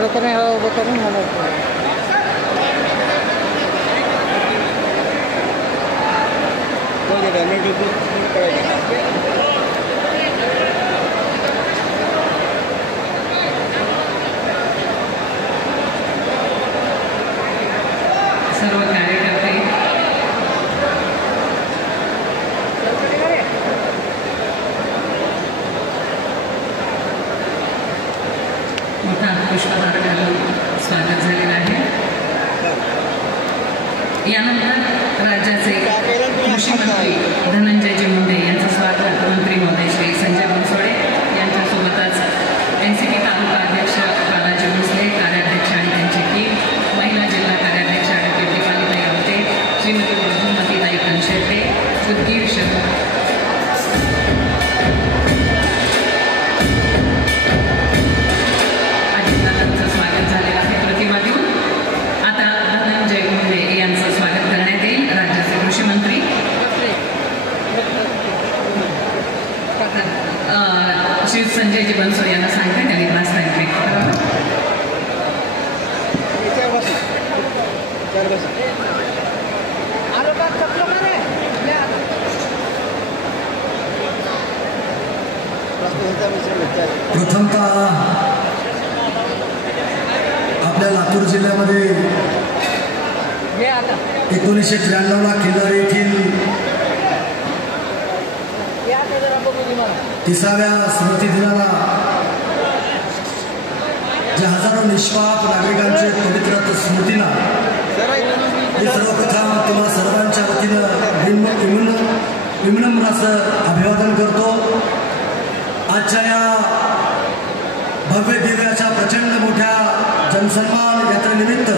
इकडं पण उभं करून मला सर्व कार्यकर्ते मोठा पुष्पहार घालून स्वागत झालेलं आहे। यानंतर राज्याचे कृषी मंत्री धनंजयजी मुंडे यांचं स्वागत मंत्री महोदय श्री संजय बनसोडे यांच्यासोबतच एनसीपी तालुका अध्यक्ष बालाजी भोसले, कार्याध्यक्ष आणि त्यांची टीम, महिला जिल्हा कार्याध्यक्ष ॲडव्होकेट दीपालीताई आवते, श्रीमती मधुमतीताई कनशेट्टे, उदगीर शहर अजितदादांचं स्वागत झालेलं आहे। प्रतिमा देऊन आता धनंजय मुंडे यांचं स्वागत करण्यात येईल। राज्याचे कृषी मंत्री श्री संजयजी बनसोडे यांना सांगते त्यांनी भाषण करावं। प्रथमतः आपल्या लातूर जिल्ह्यामध्ये 1993ला खिल्लार येथील 30व्या स्मृती दिनाला ज्या हजारो निष्पाप नागरिकांचे पवित्र स्मृतीला मी सर्वप्रथम तुम्हा सर्वांच्या वतीनं विनम्र असं अभिवादन करतो। आजच्या या भव्य दिव्याच्या प्रचंड मोठ्या जनसन्मान यात्रेनिमित्त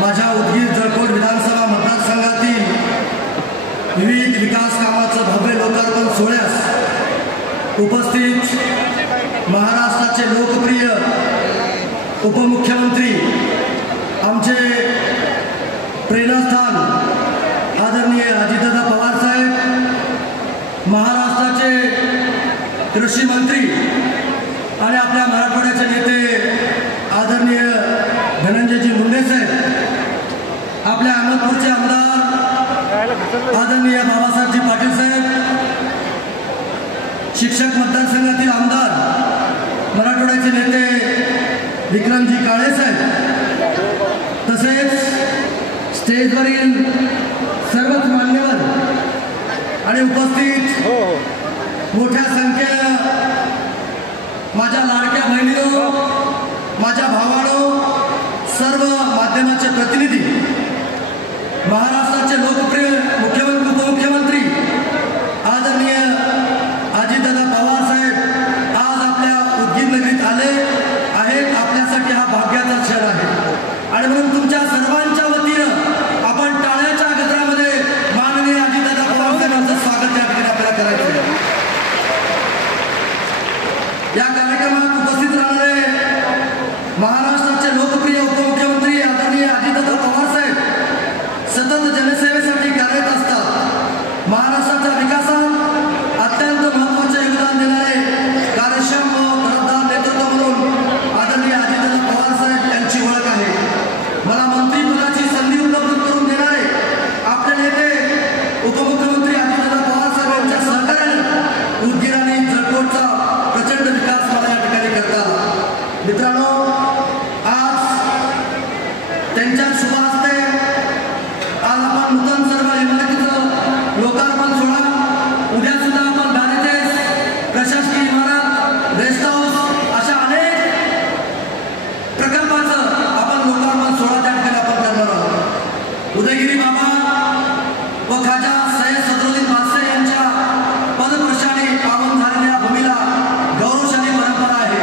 माझ्या उदगीर जळकोट विधानसभा मतदारसंघातील विविध विकास कामाचं भव्य लोकार्पण सोहळ्यास उपस्थित महाराष्ट्राचे लोकप्रिय उपमुख्यमंत्री आमचे प्रेरणास्थान आदरणीय अजितदादा पवार साहेब, महाराष्ट्राचे कृषी मंत्री आणि आपल्या मराठवाड्याचे नेते आदरणीय धनंजयजी मुंडे साहेब, आपल्या अहमदपूरचे आमदार आदरणीय बाबासाहेबजी पाटील साहेब, शिक्षक मतदारसंघातील आमदार मराठवाड्याचे नेते विक्रमजी काळे साहेब, तसेच स्टेजवरील सर्वच मान्यवर आणि उपस्थित मोठ्या संख्येनं माझ्या लाडक्या बहिणींनो, माझ्या भावांनो, सर्व माध्यमाचे प्रतिनिधी, महाराष्ट्राचे लोकप्रिय मुख्यमंत्री उपमुख्यमंत्री आदरणीय अजितदादा पवार साहेब आज आपल्या उदगीर नगरीत आले आहेत। आपल्यासाठी हा भाग्याचा क्षण आहे आणि म्हणून तुमच्या सर्वांच्या वतीनं आपण टाळ्याच्या गजरामध्ये माननीय अजितदादा पवार साहेबांचं स्वागत या ठिकाणी आपल्याला करायचं आहे। या कार्यक्रमात उपस्थित राहणारे महाराष्ट्राचे लोकप्रिय उपमुख्यमंत्री आदरणीय अजितदादा पवार साहेब सतत जनसेवेसाठी कार्यरत असतात। महाराष्ट्राच्या विकासात अत्यंत महत्त्वाचे योगदान देणारे कार्यक्षम व जबाबदार नेतृत्व म्हणून आदरणीय अजितदादा पवार साहेब यांची ओळख आहे। मला मंत्रिपदाची संधी उपलब्ध करून देणारे आपले नेते उपमुख्यमंत्री अजितदादा पवार साहेब यांच्या सहकार्याने उदगीर आणि जळकोटचा प्रचंड विकास मला या ठिकाणी करतात। मित्रांनो, आज त्यांच्या शुभ हस्ते आज आपण नूतन सर्व इमारतीचं लोकार्पण सोहळा, उद्या सुद्धा आपण बॅरिकेड्स, प्रशासकीय इमारत, रेस्ट हाऊस अशा अनेक प्रकल्पाचं आपण लोकार्पण सोहळा त्या ठिकाणी आपण करणार आहोत। उदयगिरी बाबा व खाजा सय्यद सदरुद्दीन बादशाह यांच्या पदप्रशाने पावन झालेल्या भूमीला गौरवशाली परंपरा आहे।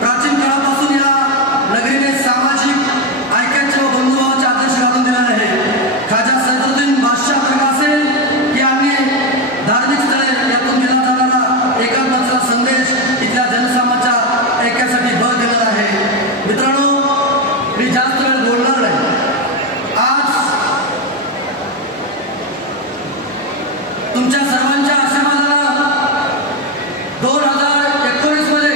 प्राचीन काळापासून या नगरीने सामाजिक ऐक्याचे व बंधुभावाचे आदर्श घालून दिलेले आहे। खाजा सय्यदुद्दीन बादशाह वर्ग असेल की अन्य धार्मिक स्थळे यातून दिला जाणारा एकात्मतेचा संदेश इथल्या जनसमाजाच्या ऐक्यासाठी बळ देणार आहे। मित्रांनो, मी जास्त वेळ बोलणार नाही। आज तुमच्या सर्वांच्या आशीर्वादाला 2019 मध्ये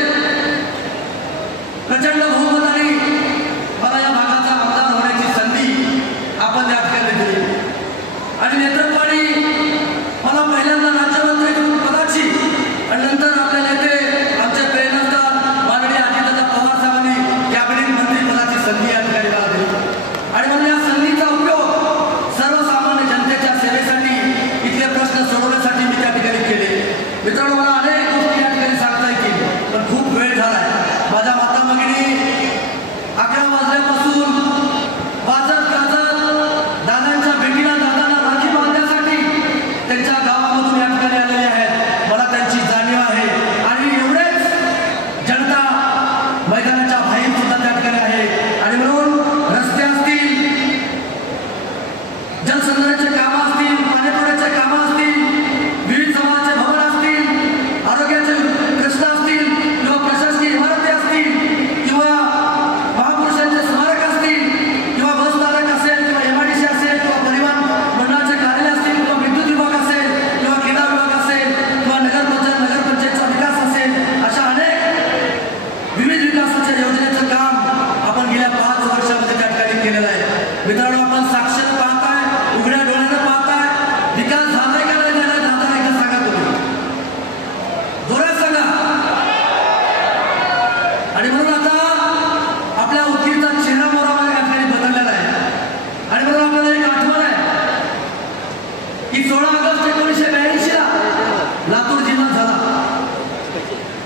ऑगस्ट 1982 लातूर जिल्हा झाला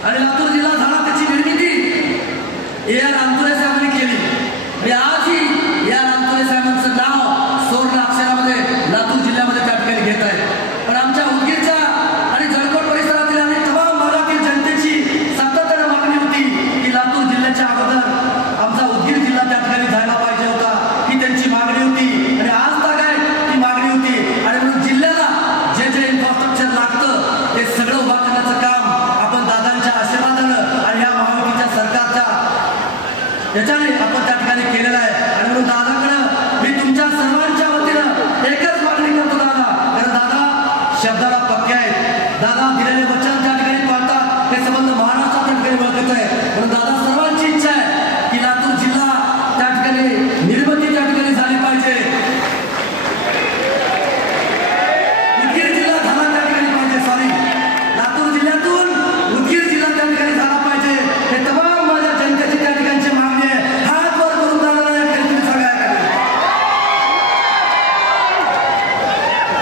आणि लातूर जिल्हा झाला त्याची निर्मिती A.R. रामतुरे साहेबांनी केली. आजही या रामतुरे साहेबांचं नाव सुवर्ण अक्षरामध्ये लातूर जिल्ह्यामध्ये त्या ठिकाणी घेत आहे. पण आमच्या उदगीरच्या आणि जळकोट परिसरातील आणि तमाम भागातील जनतेची सातत्यानं मागणी होती की लातूर जिल्ह्याच्या अगोदर आमचा उदगीर जिल्हा त्या ठिकाणी जायला पाहिजे होता. ही त्यांची मागणी होती आणि आज तक आहे ती मागणी होती. आणि म्हणून जिल्ह्याला जे जे इन्फ्रास्ट्रक्चर लागतं ते सगळं उभा करण्याचं काम आपण दादांच्या आशीर्वादानं आणि या महायुतीच्या सरकारच्या याच्याने आपण त्या ठिकाणी केलेलं आहे. आणि म्हणून दादाकडं मी तुमच्या सर्वांच्या वतीनं एकच मागणी करतो दादा, कारण दादा शब्दाला पक्के आहेत. दादा दिलेले वचन त्या ठिकाणी पाळतात. हे संबंध महाराष्ट्रात त्या ठिकाणी ओळखत आहे. म्हणून दादा सर्वांची इच्छा आहे की लातूर जिल्हा त्या ठिकाणी निर्मिती त्या ठिकाणी झाली पाहिजे. उदगीर जिल्हा झाला त्या ठिकाणी पाहिजे. सॉरी, लातूर जिल्ह्यातून उदगीर जिल्हा त्या ठिकाणी झाला पाहिजे. हे तमाम माझ्या जनतेची त्या ठिकाणची मागणी आहे. हात वर करून दादा या ठिकाणी तुम्ही सगळ्या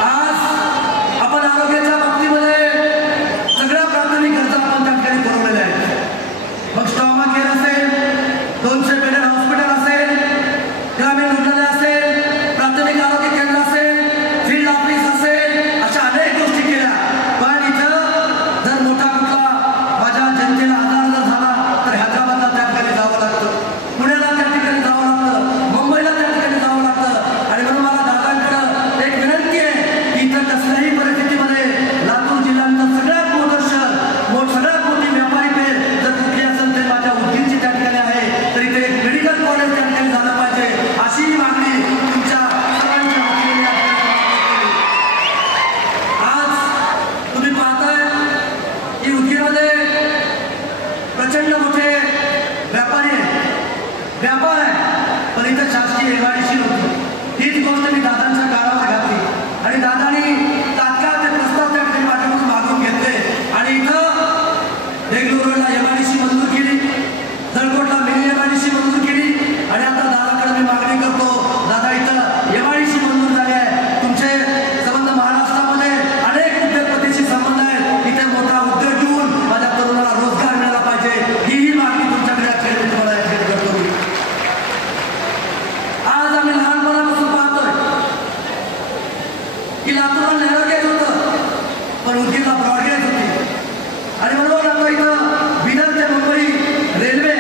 आज आपण आरोग्याच्या बाबतीमध्ये सगळ्या प्राथमिक गरजा आपण त्या ठिकाणी पुरवलेल्या आहेत. मग स्टॉमा केअर असेल, 200 बेडेड हॉस्पिटल असेल, ग्रामीण रुग्णालय असेल, प्राथमिक आरोग्य केंद्र असेल, फील्ड ऑफिस असेल, अशा अनेक गोष्टी केल्या. पण इथं जर मोठा कुठला माझ्या जनतेला आजार जर झाला तर हैदराबादला त्या ठिकाणी जावं लागतं, पुण्याला त्या ठिकाणी जावं लागतं, मुंबईला त्या ठिकाणी जावं लागतं. आणि म्हणून मला दादांकडं एक विनंती आहे की इथं कसल्याही परिस्थितीमध्ये लातूर जिल्ह्याचं सगळ्यात मोठं शहर, सगळ्यात मोठी व्यापारी पेठ जर कुठली असेल तर माझ्या उदगीरची त्या ठिकाणी आहे. तर इथे एक मेडिकल कॉलेज त्या ठिकाणी झालं पाहिजे, अशी मागणी तुमच्या सर्वांच्या वतीने या ठिकाणी आज तुम्ही पाहताय की उदगीरमध्ये प्रचंड मोठे व्यापारी आहेत, व्यापार आहे, पण इथं शासकीय एमआयडीसी नव्हती. हीच गोष्ट मी दादांच्या काळावर घातली आणि दादांनी तात्काळ ते प्रस्ताव त्या ठिकाणी माझ्याकडून मागून घेतले आणि इथं देगलूरला एमआयडीसी मंजूर केली, जळकोटला मिनी एमआयडीसी मंजूर केली. आणि आता दादाकडे मी मागणी करतो, दादा इथं एमआयडीसी मंजूर झाली आहे. तुमचे संबंध महाराष्ट्रामध्ये अनेक उद्योगपतीशी संबंध आहेत. इथे मोठा उद्योग घेऊन माझ्या तरुणाला रोजगार मिळाला पाहिजे, ही मागणी तुमच्याकडे अखेर तुम्हाला करतो. आज आम्ही लहानपणापासून पाहतोय की लातूरला नेहरगेज होतं पण उदगीरला ब्रॉडगेज होती. आणि म्हणून आता इथं बिदर ते मुंबई रेल्वे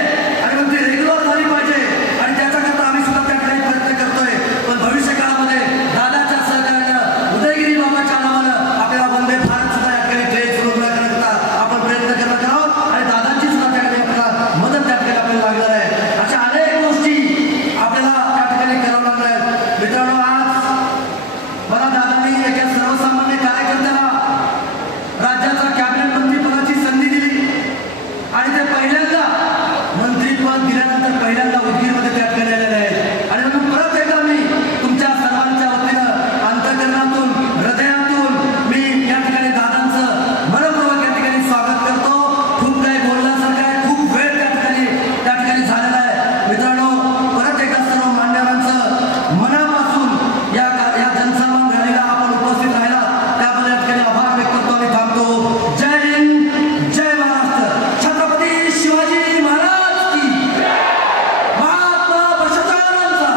आणि मग ती रेग्युलर झाली पाहिजे आणि त्याच्याकरता आम्ही सुद्धा त्या ठिकाणी प्रयत्न करतोय. पण भविष्य काळामध्ये दादाच्या सहकार्यानं उदयगिरी बाबाच्या नावानं आपल्याला वंदे भारत सुद्धा या ठिकाणी ट्रेन सुरू करण्याकरता आपण प्रयत्न करत आहोत आणि दादांची सुद्धा त्या ठिकाणी आपल्याला मदत त्या ठिकाणी आपल्याला लागणार आहे. अशा अनेक गोष्टी आपल्याला त्या ठिकाणी करावं लागणार आहेत. मित्रांनो, आज मला दादांनी एका सर्वसामान्य कार्यकर्त्याला राज्याचा कॅबिनेट मंत्रीपदाची संधी दिली आणि ते पहिल्यांदा मंत्रीपद दिल्यानंतर पहिल्यांदा उदगीरमध्ये त्या ठिकाणी आलेले आहेत. आणि म्हणून परत एकदा मी तुमच्या सर्वांच्या वतीनं अंतःकरणातून हृदयातून मी या ठिकाणी दादांचं मनपूर्वक या ठिकाणी स्वागत करतो. खूप काही बोलण्यासारखं आहे, खूप वेळ त्या ठिकाणी झालेला आहे. मित्रांनो, परत एकदा सर्व मान्यवरांचं मनापासून या जनसन्मान रॅलीला आपण उपस्थित राहिला त्याबद्दल या ठिकाणी आभार व्यक्त करतो आणि थांबतो. जय हिंद, जय महाराष्ट्र. छत्रपती शिवाजी महाराज की, महात्मा बसवेश्वरांचा,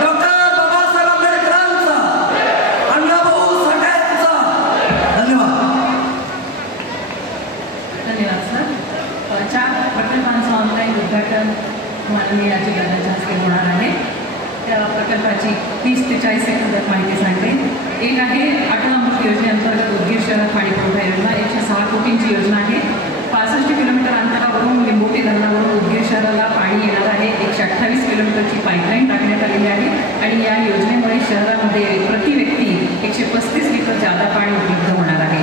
डॉक्टर बाबासाहेब आंबेडकरांचा, अण्णाभाऊ साठेंचा. धन्यवाद. धन्यवाद सर. 4 प्रकल्पांचं ऑनलाईन उद्घाटन माननीय आजीदादांच्या हस्ते होणार आहे. त्या प्रकल्पाची 30 ते 40 सेकंदात माहिती सांगते. एक आहे अटल अमृत योजनेअंतर्गत उदगीर शहरात पाणी पुरवठा योजना. 106 कोटींची योजना आहे. 65 किलोमीटर अंतरावरून लिंबोटी धरणावरून उदगीर शहराला पाणी येणार आहे. 128 किलोमीटरची पाईपलाईन टाकण्यात आलेली आहे आणि या योजनेमुळे शहरामध्ये प्रति व्यक्ती 135 लिटर जादा पाणी उपलब्ध होणार आहे.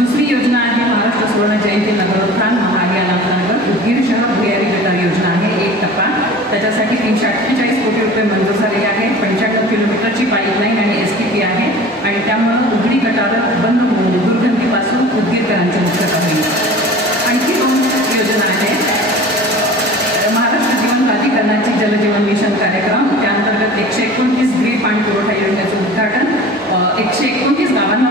दुसरी योजना आहे महाराष्ट्र सुवर्ण जयंती नगरोत्थान महाअभियानांतर्गत उदगीर शहर भुयारी गटार योजना आहे. 1 टप्पा त्याच्यासाठी 348 कोटी रुपये मंजूर झालेले आहेत. 95 किलोमीटरची पाईपलाईन आणि STP आहे आणि त्यामुळे उघडी गटार बंद होऊन दुर्गंधीपासून उदगीरकरांची मुक्तता होईल. आणखी 2 योजना आहेत. महाराष्ट्र जीवन प्राधिकरणाची जलजीवन मिशन कार्यक्रम त्याअंतर्गत 129 ग्रीड पाणी पुरवठा योजनेचं उद्घाटन, 129 गावांना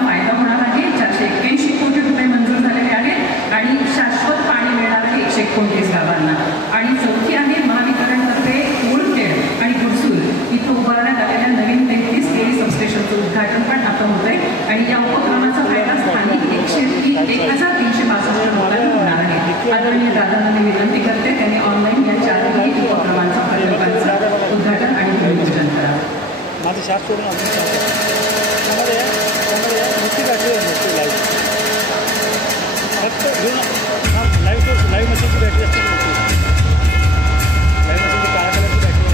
करून आम्ही त्यामध्ये नुसती बॅटरी आहे नुसती लाईव्ह फक्त घेऊन लाईव्ह मशीनची बॅटरी असते लाईव्ह मशीनची काळ्या कलरची बॅटरी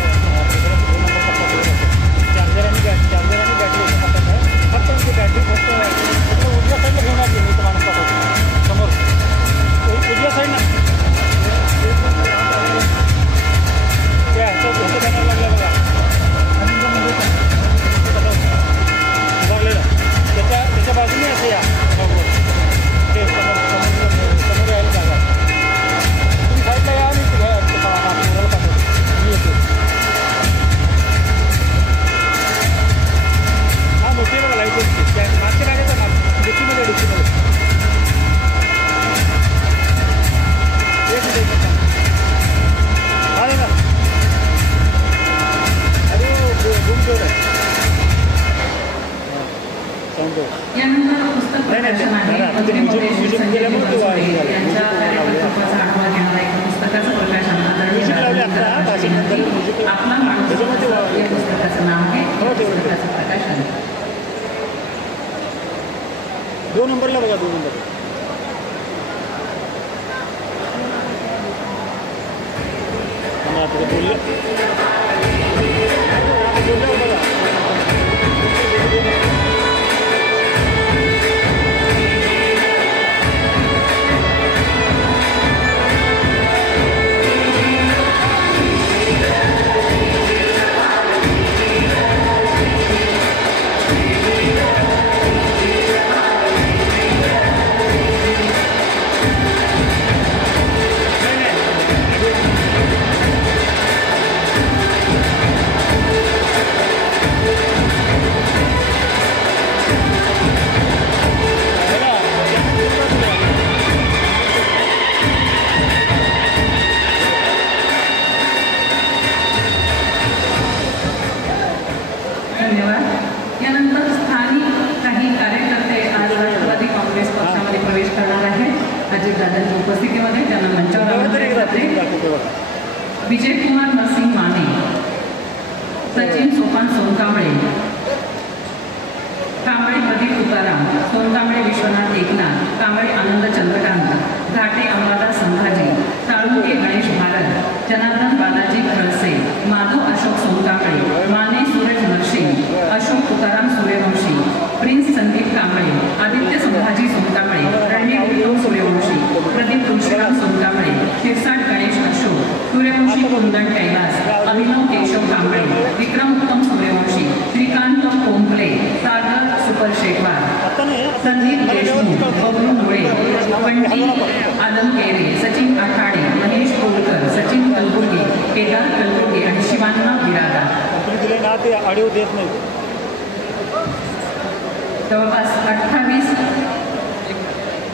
चार्जर आणि बॅटरी फक्त ती बॅटरी फक्त उजव्या साईडला घेऊन आली मी तर माणूस पाठवतो समोर उजव्या साईडला त्या ह्याचं बॅनर लागला बघा लागलेलं त्याच्या बाजूने असं या ते समोर यायला जागा तुम्ही साईडला या आणि मुलाला पाठवतो मी येतो हा मोठी बघा लाईट त्या मागच्या गाड्याचा डिक्कीमध्ये हा दादा अरे रूम जोड आहे यानंतर पुस्तक प्रकाशन आहे मंत्री महोदय संजय बनसोडे यांच्या कार्यकर्तृत्वाचा आढावा घेणारा एक पुस्तकाचं प्रकाशन आपला माणूस या पुस्तकाचं नाव आहे पुस्तकाचं प्रकाशन 2 नंबरला बघा 2 नंबर बोललं बघा यानंतर स्थानिक काही कार्यकर्ते आज राष्ट्रवादी काँग्रेस पक्षामध्ये प्रवेश करणार आहेत अजितदादांच्या उपस्थितीमध्ये त्यांना मंचावर आमंत्रित करते विजयकुमार नरसिंह माने सचिन सोपान सोनकांबळे कांबळे प्रदीप तुकाराम सोनकांबळे विश्वनाथ एकनाथ कांबळे आनंद चंद्रकांत घाटे अंबादास संभाजी साळुंके गणेश भारत जनार्दन बालाजी खळसे माधव अशोक सोनकांबळे माने सूरज नरसिंह अशोक तुकाराम सूर्यवंशी प्रिन्स संदीप कांबळे आदित्य संभाजी सोनकांबळे रणवीर विक्रम सूर्यवंशी प्रदीप तुळशीराम सोनकांबळे शिरसाट गणेश अशोक सूर्यवंशी कुंदन कैलास अभिनव केशव कांबळे विक्रम उत्तम सूर्यवंशी श्रीकांत कोंपले सागर सुपर शेखवार संदीप देशमुख बबलू मुळे पंडित आलम केरे सचिन आठाडे महेश कोलकर सचिन कलबुर्गे केदार कलबुर्गे आणि शिवांना बिरादा दिले ना ते ऑडिओ देत नाही जवळपास 28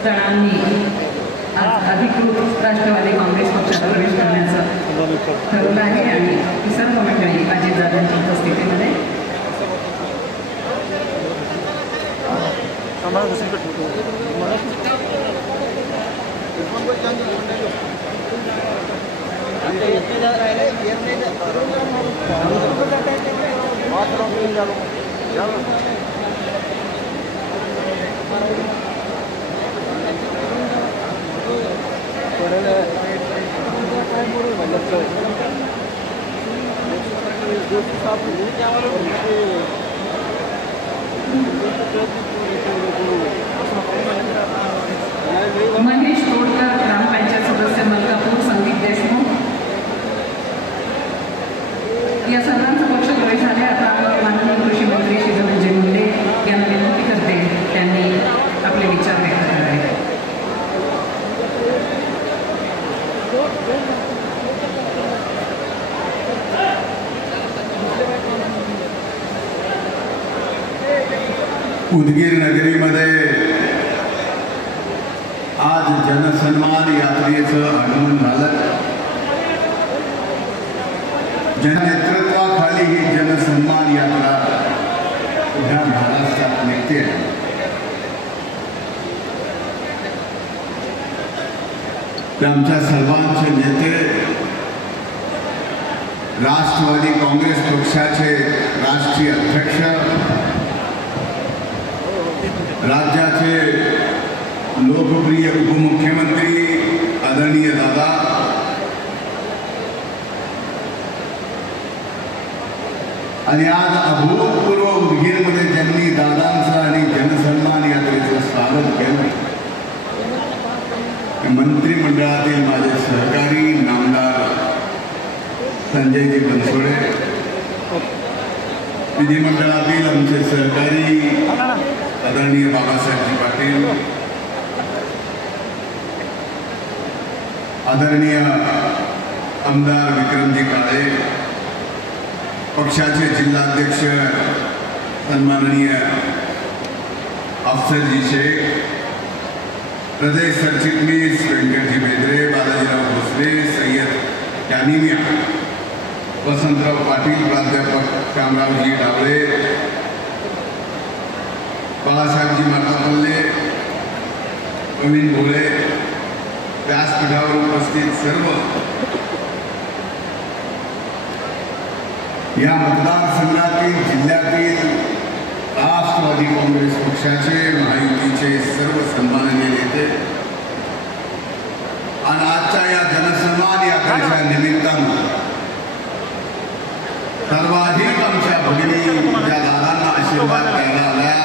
जणांनी आज अधिकृत राष्ट्रवादी काँग्रेस पक्षात प्रवेश करण्याचं ठरवलं आहे आणि ही सर्व मंडळी अजितदादांच्या उपस्थितीमध्ये महेश तोडकर ग्रामपंचायत सदस्य मलकापूर संदीप देशमुख या सर्वांचा पक्ष प्रवेश झाले. आता माननीय कृषी मंत्री श्री धनंजय मुंडे यांना विनंती करते त्यांनी आपले विचार व्यक्त करावे. उदगीर नगरीमध्ये आज जनसन्मान यात्रेचं आगमन झालं. जननेतृत्वाखाली ही जनसन्मान यात्रा उद्या महाराष्ट्रात निघते. आमच्या सर्वांचे नेते राष्ट्रवादी काँग्रेस पक्षाचे राष्ट्रीय अध्यक्ष, राज्याचे लोकप्रिय उपमुख्यमंत्री आदरणीय दादा आणि आज अभूतपूर्व उदगीरमध्ये ज्यांनी दादांचं आणि जनसन्मान यात्रेचं स्वागत केलं, मंत्रिमंडळातील माझे सहकारी नामदार संजयजी बनसोडे, विधिमंडळातील आमचे सहकारी आदरणीय बाबासाहेबजी पाटील, आदरणीय आमदार विक्रमजी काळे, पक्षाचे जिल्हाध्यक्ष सन्माननीय अफसरजी शेख, प्रदेश सरचिटणीस व्यंकटजी बेदरे, बालाजीराव भोसले, सय्यद जानिमिया, वसंतराव पाटील, प्राध्यापक श्यामरावजी डावळे, बाळासाहेबजी मातापल्ले, प्रवीण भोळे, व्यासपीठावर उपस्थित सर्व या मतदारसंघातील जिल्ह्यातील राष्ट्रवादी काँग्रेस पक्षाचे महायुतीचे सर्व सन्माननीय नेते आणि आजच्या या जनसन्मान यात्रेच्या निमित्तानं सर्वाधिक आमच्या भगिनी ज्या दादांना आशीर्वाद द्यायला आल्या,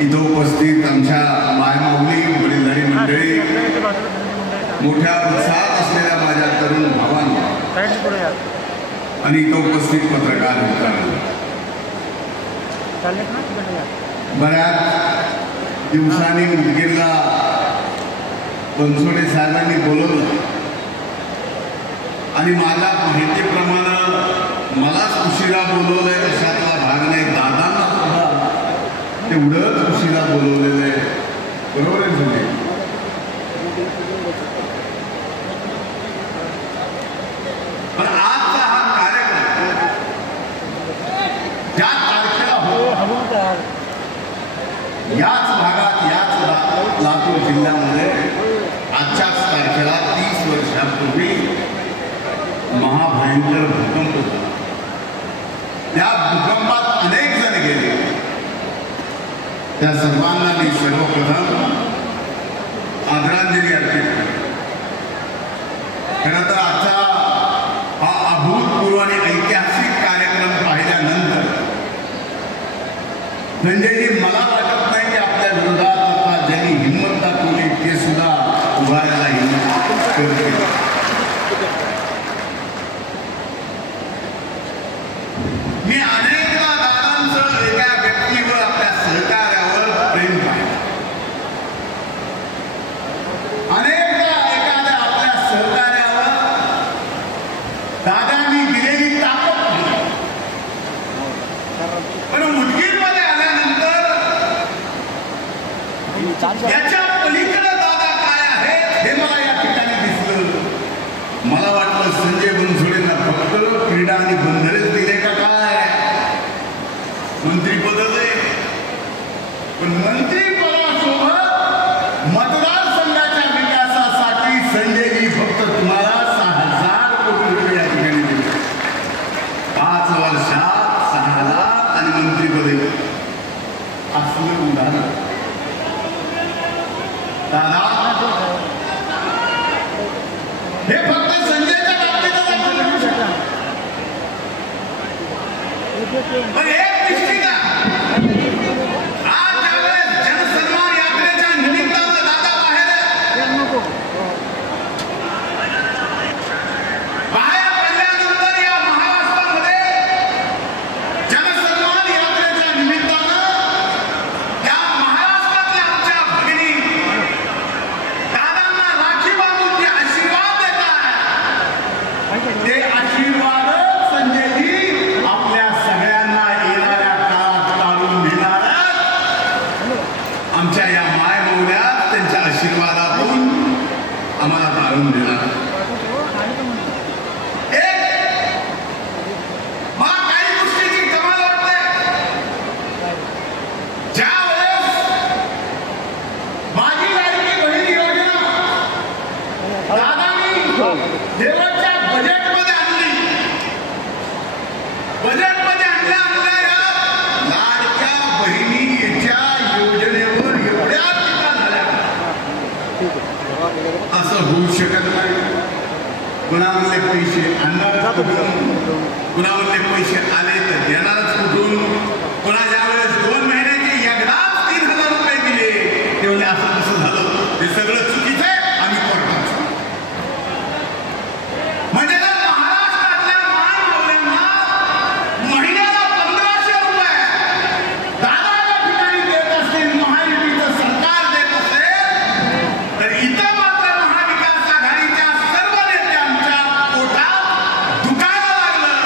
इथं उपस्थित आमच्या मायमाऊली वडीलधारी मंडळी, मोठ्या उत्साहात असलेल्या माझ्या तरुण भावांना आणि इथं उपस्थित पत्रकार मित्रांनो, बऱ्याच दिवसांनी उदगीरला बनसोडे साहेबांनी बोलवलं आणि माझ्या माहितीप्रमाणे मलाच उशिरा बोलवलंय अशातला भाग नाही, दादांना सुद्धा तेवढंच उशिरा बोलवलेलं आहे, बरोबर आहे सगळे. पण आजचा हा कार्यक्रम ज्या तारखेला याच भागात, याच लातूर जिल्ह्यामध्ये आजच्याच तारखेला 30 वर्षापूर्वी महाभयंकर भूकंप होता. त्या भूकंपात अनेक जण गेले. त्या सर्वांना मी सर्वप्रथम आदरांजली अर्पित करतो. खरं तर आजचा हा अभूतपूर्व आणि ऐतिहासिक कार्यक्रम पाहिल्यानंतर संजयजी, मला वाटत नाही की आपल्या विरोधात आता ज्यांनी हिंमत दाखवली ते सुद्धा उभारायला हिंमत करते. मी अनेकदा दादांचं एका व्यक्तीवर, आपल्या सहकार्यावर प्रेम पाहिलं. अनेकदा एखाद्या आपल्या सहकार्यावर दादांनी दिलेली ताकद पाहिली. पण उदगीरमध्ये आल्यानंतर याच्या पलीकडे दादा काय आहे हे मला या ठिकाणी दिसलं. मला वाटलं संजय बनसोडेंना फक्त क्रीडा आणि बंधनेच दिले का काय, मंत्रीपद आहे. पण मंत्रीपदासोबत मतदारसंघाच्या विकासासाठी संजयजी फक्त तुम्हाला 6,000 कोटी रुपये या ठिकाणी दिले. 5 वर्षात 6,000 आणि मंत्रीपदे असलं उदाहरण. दादा, हे फक्त संजयच्या बाबतीतच आपण म्हणू शकता. पण एक निश्चित आज ज्यावेळेस जनसन्मान यात्रेच्या निमित्तानं दादा बाहेर पडल्यानंतर या महाराष्ट्रामध्ये जनसन्मान यात्रेच्या निमित्तानं या महाराष्ट्रातल्या आमच्या भगिनी दादांना राखी बांधून जे आशीर्वाद देतात ते आशीर्वाद संजयजी आपल्या सगळ्यांना येणाऱ्या काळात काढून देणार. आमच्या या मायमौल्या त्यांच्या आशीर्वादातून आम्हाला काढून देणार. मला काही गोष्टीची कमाल वाटते. ज्या वेळेस माझी लाडकी बहीण योजना दादांनी शेवटच्या बजेटमध्ये आणली, कुणामधले पैसे आणणार कुठून, कुणामधले पैसे आले तर देणारच कुठून, कुणा ज्या वेळेस 2 महिन्याचे एकदाच 3,000 रुपये दिले तेवढे असं कसं झालं, हे सगळं चुकीचं आहे. आम्ही कोर्टात म्हणजे महाराष्ट्रातल्या मायमुलांना महिन्याला 1,500 रुपये दादा या ठिकाणी देत असतील, महायुतीचं सरकार देत असेल, तर इथं मात्र महाविकास आघाडीच्या सर्व नेत्यांच्या पोटात दुखायला लागलं.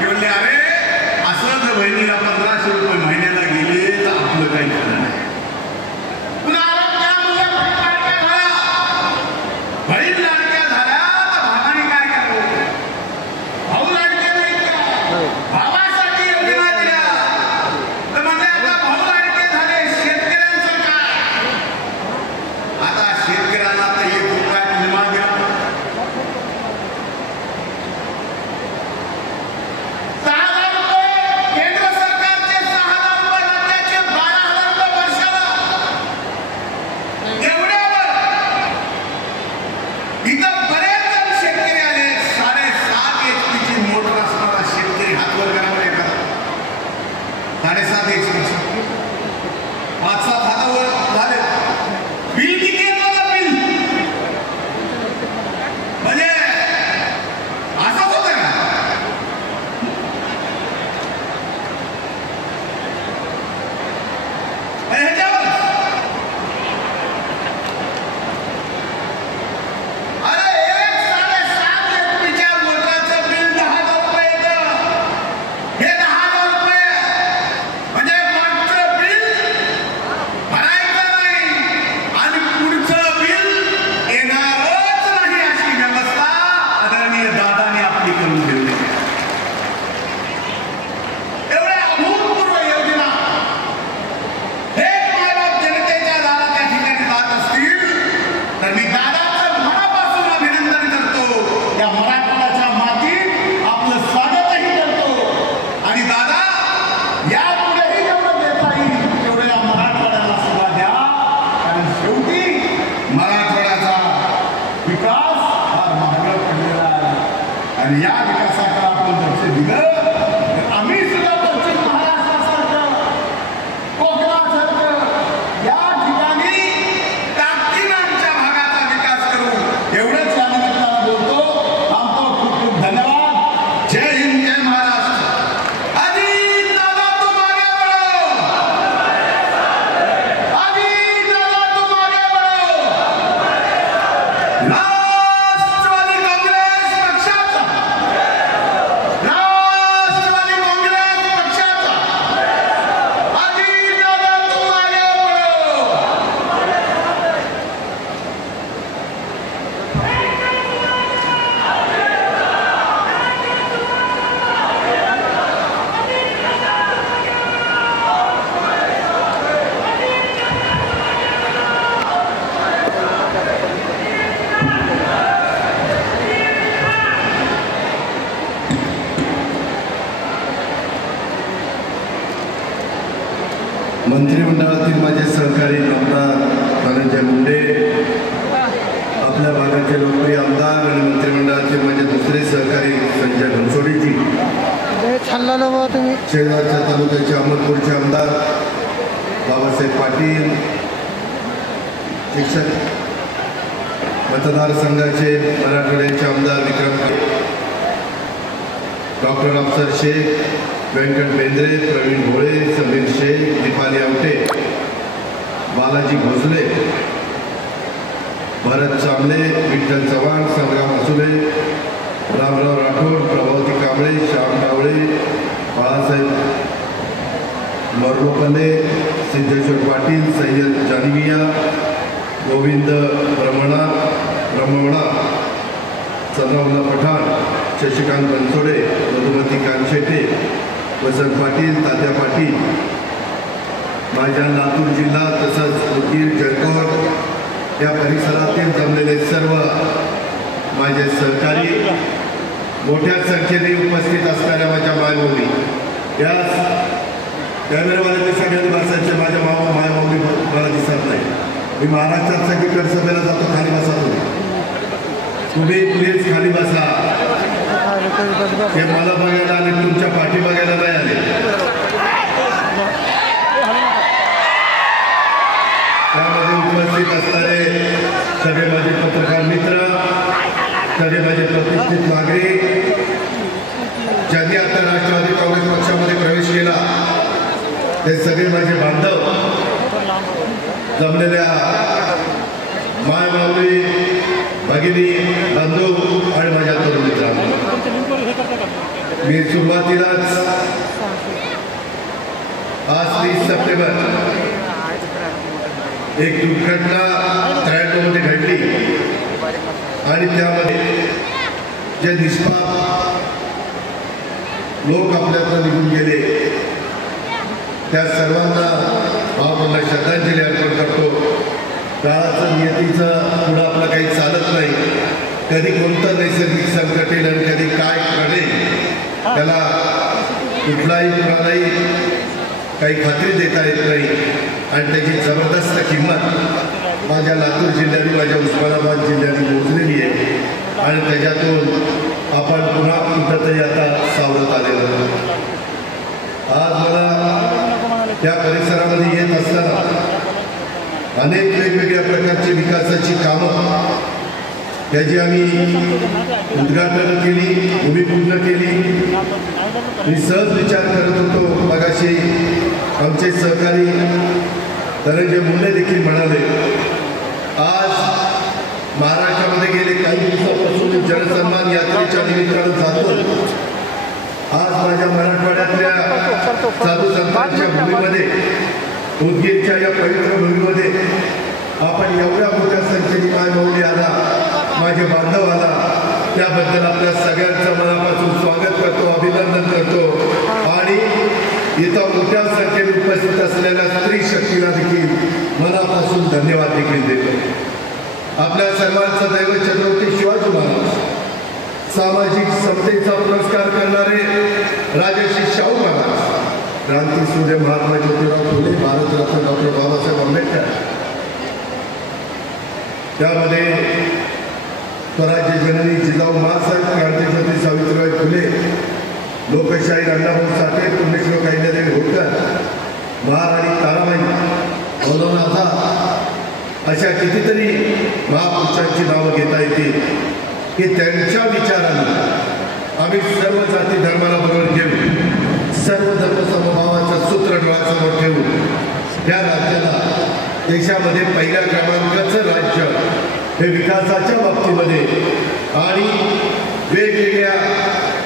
ते म्हणले अरे असं जर बहिणीला 1,500 रुपये महिन्याला गेले तर आपलं काही खरं नाही. बहीण लाडक्या झाल्या तर भावाने काय करावं, भाऊ लाडके नाहीत का, भावासाठी योजना दिल्या तर म्हणजे आता भाऊ लाडके झाले, शेतकऱ्यांचं काय. आता शेतकऱ्यांना तर 1 रुपयात विमा द्या, 6,000 रुपये केंद्र सरकारचे, 6,000 रुपये राज्याचे, 12,000 रुपये वर्षाला. एवढ्यावर इथं बरेच जण शेतकरी आले. 7.5 HP मोटर असणारा शेतकरी हात वर करावा एखादा, 7.5 HP 5-7 हातावर झाले. बिल किती येतं बिल, म्हणजे असंच होतं का. ह्याच्यावर अरे 7.5 HP मोटरचं बिल 10,000 रुपये येतं. हे 10,000 रुपये म्हणजे मागचं बिल भरायचं नाही आणि पुढचं बिल येणारच नाही, अशी व्यवस्था आदरणीय दादाने आपली करून ठेवली. एवढ्या अभूतपूर्व योजना हे मायबाप जनतेच्या दारात त्या ठिकाणी जात असतील तर मी दादाचं मनापासून अभिनंदन करतो. या मराठवाड्याच्या मातीत आपलं स्वागतही करतो आणि दादा यापुढेही जेवढं देता येईल तेवढं या मराठवाड्याला सुद्धा द्या, कारण शेवटी मराठवाड्याचा विकास हा महागडा पडलेला आहे आणि या विकासाकडे आपण लक्ष दिलं तर आम्ही सुद्धा पश्चिम महाराष्ट्रासारखं, कोकणासारखं या ठिकाणी ताकदीनं आमच्या भागाचा विकास करू. एवढंच या निमित्तानं बोलतो. थांबतो. खूप खूप धन्यवाद. जय हिंद, जय महाराष्ट्र. अजित दादा तुम आगे बढ़ो, अजित दादा तुम आगे बढ़ो. राष्ट्रवादी काँग्रेस पक्षाचा, राष्ट्रवादी काँग्रेस पक्षाचा अजित दादा तुम आगे बढ़ो. मंत्रिमंडळातील माझे सहकारी आमदार धनंजय मुंडे, आपल्या भागाचे लोकप्रिय आमदार आणि मंत्रिमंडळाचे माझे दुसरे सहकारी संजय घनसोडीजी, शेजारच्या तालुक्याचे अहमदपूरचे आमदार बाबासाहेब पाटील, शिक्षक मतदारसंघाचे मराठवाड्याचे आमदार विक्रम, डॉक्टर अफसर शेख, व्यंकट बेंद्रे, प्रवीण भोळे, समीर शेख, दीपाली आवटे, बालाजी भोसले, भरत चांबले, विठ्ठल चव्हाण, संग्राम असुले, रामराव राठोड, प्रभावती कांबळे, श्याम कावळे, बाळासाहेब मर्लोपल्ले, सिद्धेश्वर पाटील, सय्यद जानिविया, गोविंद ब्रह्मणा, चंद्रमला पठाण, शशिकांत बनसोडे, मधुमती कानशेटे, वसंत पाटील, तात्या पाटील, माझ्या लातूर जिल्हा तसंच उदगीर, जळकोट या परिसरातील जमलेले सर्व माझे सहकारी, मोठ्या संख्येने उपस्थित असणाऱ्या माझ्या मायमौली, याच कॅमेरावाल्याने सगळ्यांनी बसायचे. माझ्या मायमौली मला दिसत नाही. मी महाराष्ट्रात सगळीकडे सभेला जातो, खाली बसा तुम्ही. तुम्ही प्लीज खाली बसा. हे मला बघायला आले, तुमच्या पाठी बघायला नाही आले. त्यामध्ये उपस्थित असणारे सगळे माझे पत्रकार मित्र, सगळे माझे प्रतिष्ठित नागरिक, ज्यांनी आता राष्ट्रवादी काँग्रेस पक्षामध्ये प्रवेश केला, ते सगळे माझे बांधव, जमलेल्या माय माऊली, भगिनी, बंधू आणि माझ्या तरुण मित्रांनो, मी सुरुवातीलाच आज 30 सप्टेंबर एक दुर्घटना 93 मध्ये घडली आणि त्यामध्ये जे निष्पाप लोक आपल्यातून निघून गेले, त्या सर्वांना भावपूर्ण श्रद्धांजली अर्पण करतो. काळाचं नियतीचं पुढं आपलं काही चालत नाही. कधी कोणतं नैसर्गिक संकट येईल आणि कधी काय घडेल त्याला कुठलाही कुणालाही काही खात्री देता येत नाही. आणि त्याची जबरदस्त किंमत माझ्या लातूर जिल्ह्याने, माझ्या उस्मानाबाद जिल्ह्याने मोजलेली आहे. आणि त्याच्यातून आपण पुन्हा कुठंतरी आता सावरत आलेलो. आज मला त्या परिसरामध्ये येत असताना अनेक वेगवेगळ्या प्रकारची विकासाची कामं त्याची आम्ही उद्घाटन केली, भूमिपूजन केली. मी सहज विचार करत होतो, मगाशी आमचे सहकारी धनंजय मुंडे देखील म्हणाले, आज महाराष्ट्रामध्ये गेले काही दिवसापासून जनसन्मान यात्रेच्या निमित्तानं जातो. आज माझ्या मराठवाड्यातल्या साधू संतांच्या भूमीमध्ये, उदगीरच्या या पवित्र भूमीमध्ये आपण एवढ्या मोठ्या संख्येने माय माऊली आला, माझे बांधव आला, त्याबद्दल आपल्या सगळ्यांचं मनापासून स्वागत करतो, अभिनंदन करतो. आणि इथं मोठ्या संख्येने उपस्थित असलेल्या स्त्री शक्तीला देखील मनापासून धन्यवाद देखील देतो. आपल्या सर्वांचं दैवत छत्रपती शिवाजी महाराज, सामाजिक समतेचा पुरस्कार करणारे राजर्षी शाहू महाराज, क्रांतीसूर्य महात्मा ज्योतिराव फुले, भारतरत्न डॉक्टर बाबासाहेब आंबेडकर, त्यामध्ये स्वराज्य जननी जिजाऊ माँसाहेब, क्रांतीज्योती सावित्रीबाई फुले, लोकशाहीर अण्णाभाऊ साठे, पुण्यश्लोक अहिल्यादेवी होळकर, महाराणी ताराबाई, मौलाना आझाद, अशा कितीतरी महापुरुषांची नावं घेता येतील की त्यांच्या विचाराने आम्ही सर्व जाती धर्माला बरोबर घेऊन, सर्व धर्म समभावाचं सूत्र डोळ्यासमोर ठेवून या राज्याला देशामध्ये पहिल्या क्रमांकाचं राज्य हे विकासाच्या बाबतीमध्ये आणि वेगवेगळ्या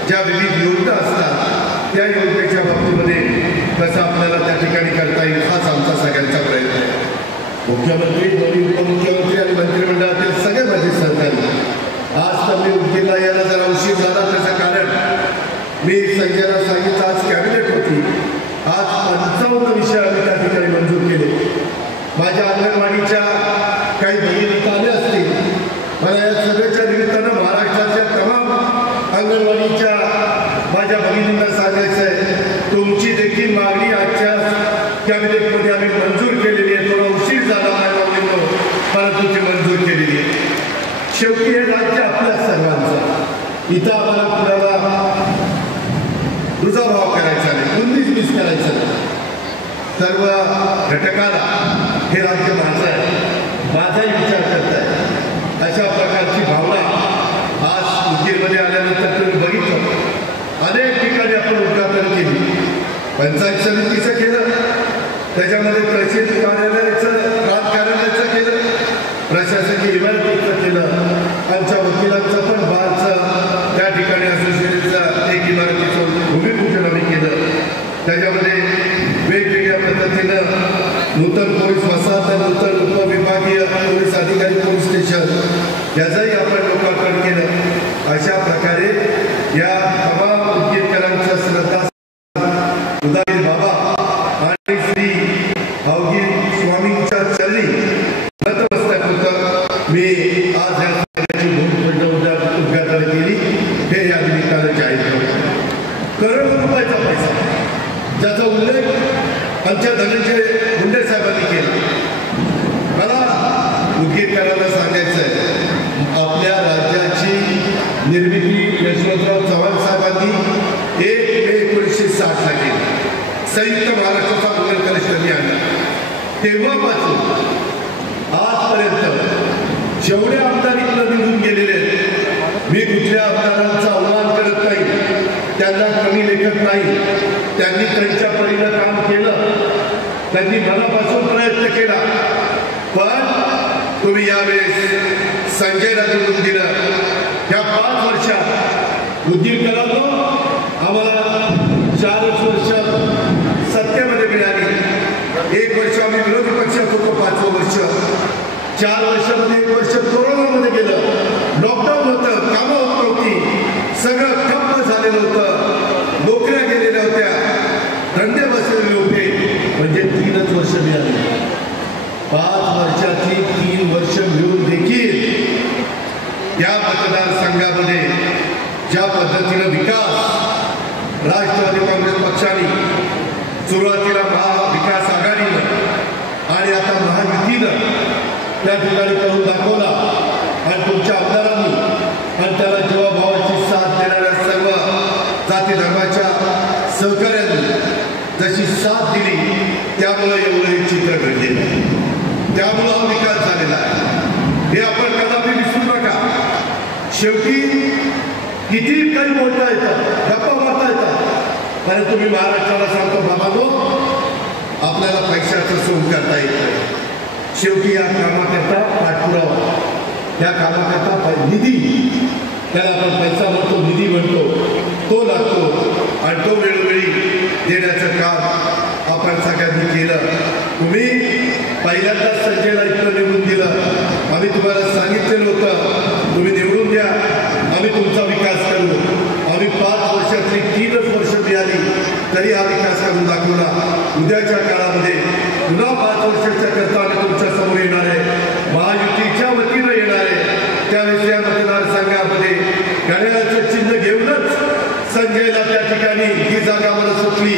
ज्या विविध योजना असतात त्या योजनेच्या बाबतीमध्ये कसं आपल्याला त्या ठिकाणी करता येईल, हाच आमचा सगळ्यांचा प्रयत्न आहे. मुख्यमंत्री, दोन्ही उपमुख्यमंत्री आणि मंत्रिमंडळातील सगळे माझे सहकारी, आज तर मी उदगीरला यायला जरा उशीर झाला. त्याचं कारण मी संजयला सांगितलं, आज कॅबिनेट होती, आज 55 विषय आम्ही त्या ठिकाणी मंजूर केले. माझ्या अंगणवाडीच्या काही भगिनी आल्या असतील, मला या सगळ्याच्या निमित्तानं महाराष्ट्राच्या तमाम अंगणवाडीच्या माझ्या भगिनींना सांगायचं आहे, तुमची देखील मागणी आजच्या कॅबिनेटमध्ये आम्ही मंजूर केलेली आहे. थोडा उशीर झाला आहे परंतु ती मंजूर केलेली आहे. शेवटी हे राज्य आपल्या सर्वांचं, इथं आम्हाला कुणाला दुजाभाव करायचा नाही, कुणीच मिस करायचं नाही. सर्व घटकाला हे राज्य माझं आहे, माझाही विचार करत आहे, अशा प्रकारची भावना आज उदगीरमध्ये आल्यानंतर तुम्ही बघितलं. अनेक ठिकाणी आपण उद्घाटन केली, पंचायत समितीचं केलं, त्याच्यामध्ये तहसील कार्यालयाचं, प्रांत कार्यालयाचं केलं, प्रशासकीय इमारतीचं केलं, आमच्या वकिलांचं पण बारचं त्या ठिकाणी असोसिएशनचं एक इमारतीचं भूमिपूजन आम्ही केलं. त्याच्यामध्ये वेगवेगळ्या पद्धतीनं नूतन पोलीस वसाहत, नूतन उपविभागीय पोलीस अधिकारी पोलीस स्टेशन याचंही आपण लोकार्पण केलं. अशा प्रकारे या तमाम उदगीरकरांच्या श्रद्धा उदारी बाबा आणि श्री भाऊजी स्वामींच्या चरणी नतमस्तक होतं. मी आज या सगळ्याची भूमिपूजन उद्घाटन केली, हे या निमित्तानं जाहीर करतो. करोडो रुपयाचा पैसा ज्याचा उल्लेख आमच्या धनंजय मुंडे साहेबांनी केला. मला उदगीरकरांना सांगायचं आहे, आपल्या तेव्हापासून आजपर्यंत जेवढे आमदार इथं निघून गेलेले आहेत, मी कुठल्या आमदारांचा अवमान करत नाही, त्यांना कमी लेखत नाही. त्यांनी त्यांच्या परीनं काम केलं, त्यांनी मनापासून प्रयत्न केला. पण तुम्ही यावेळेस संजयला निवडून दिलं. या 5 वर्षात उद्योगकारांनो आम्हाला 4 वर्ष सत्तेमध्ये मिळाली. 1 वर्ष आम्ही विरोधी पक्षात होतो, 5वं वर्ष. 4 वर्षामध्ये 1 वर्ष कोरोनामध्ये गेलं, लॉकडाऊन होतं, कामं होत नव्हती, सगळं ठप्प झालेलं होतं, नोकऱ्या गेलेल्या होत्या, धंदे बसलेले होते. म्हणजे 3च वर्ष मिळाली. 5 वर्षातली 3 वर्ष मिळून देखील या मतदारसंघामध्ये ज्या पद्धतीनं विकास राष्ट्रवादी काँग्रेस पक्षाने सुरुवातीला महाविकास आघाडीनं आणि आता महायुतीनं त्या ठिकाणी करून दाखवला. आणि तुमच्या आमदारांनी आणि त्याला जीवाभावाची साथ देणाऱ्या सर्व जाती धर्माच्या सहकार्यांनी जशी साथ दिली, त्यामुळे एवढं हे चित्र घडलेलं आहे. त्यामुळं हा विकास झालेला आहे. हे आपण कदापि विसरू नका. शेवटी किती काही बोलता येतं, गप्पा मारता येतात, आणि तुम्ही महाराष्ट्राला सांगतो बाबांनो आपल्याला पैशाचं सोंग करता येतं. शेवटी या कामाकरता पाठपुरावा, या कामाकरता निधी, त्याला आपण पैसा म्हणतो, निधी म्हणतो, तो लागतो. आणि तो वेळोवेळी देण्याचं काम आपण सगळ्यांनी केलं. तुम्ही पहिल्यांदाच संजयला इथं निवडून दिलं. आम्ही तुम्हाला सांगितलेलं होतं तुम्ही निवडून द्या, आम्ही तुमचा विकास करू. आम्ही 5 वर्षातली 3च वर्ष मिळाली तरी हा विकास करून दाखवला. उद्याच्या काळामध्ये पुन्हा 5 वर्षाच्या करता आम्ही तुमच्या समोर येणार आहे, महायुतीच्या वतीनं येणार आहे. त्यावेळेस या मतदारसंघामध्ये घड्याळाचं चिन्ह घेऊनच संजयला त्या ठिकाणी ही जागा मला सुटली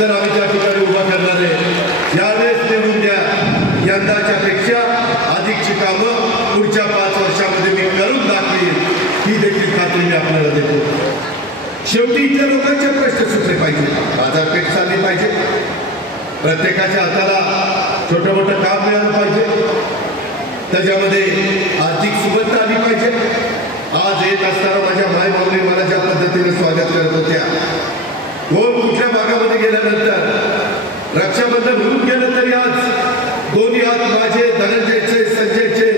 तर आम्ही त्या ठिकाणी उभा करणार आहे. यावेळेस निवडून द्या. यंदाच्या पेक्षा अधिकची कामं पुढच्या 5 वर्षामध्ये मी करून दाखवेन, ही देखील खात्री मी आपल्याला देतो. शेवटी इथल्या लोकांचे प्रश्न सुटले पाहिजे, बाजारपेठ चालली पाहिजे, प्रत्येकाच्या हाताला छोटं मोठं काम मिळालं पाहिजे, त्याच्यामध्ये आर्थिक सुबत्ता आली पाहिजे. आज येत असताना माझ्या माय माऊली मला ज्या पद्धतीने स्वागत करत होत्या, कोण कुठल्या भागामध्ये गेल्यानंतर रक्षाबंधन होऊन गेलं तरी आज दोन्ही हात माझे, धनंजयचे, संजयचे,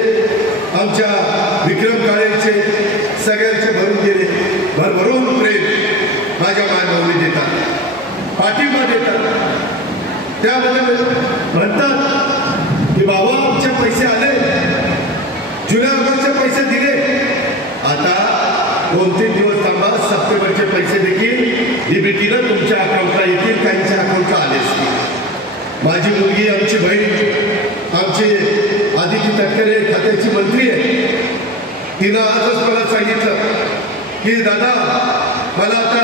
आमच्या विक्रम काळेचे, सगळ्यांचे भरून गेले. भरभरून प्रेम माझ्या माय माऊली देतात, पाठिंबा देतात. त्यामध्ये म्हणतात की बाबा आमचे पैसे आले, जुन्या वर्गाचे पैसे दिले, आता 2-3 दिवस थांबा, सप्टेंबरचे पैसे देखील डीबीटीनं तुमच्या अकाउंटला येतील, काहींच्या अकाउंटला आले असतील. माझी मुलगी, आमची बहीण, आमची आदिती तटकरे खात्याची मंत्री आहे, तिनं आजच मला सांगितलं की दादा मला आता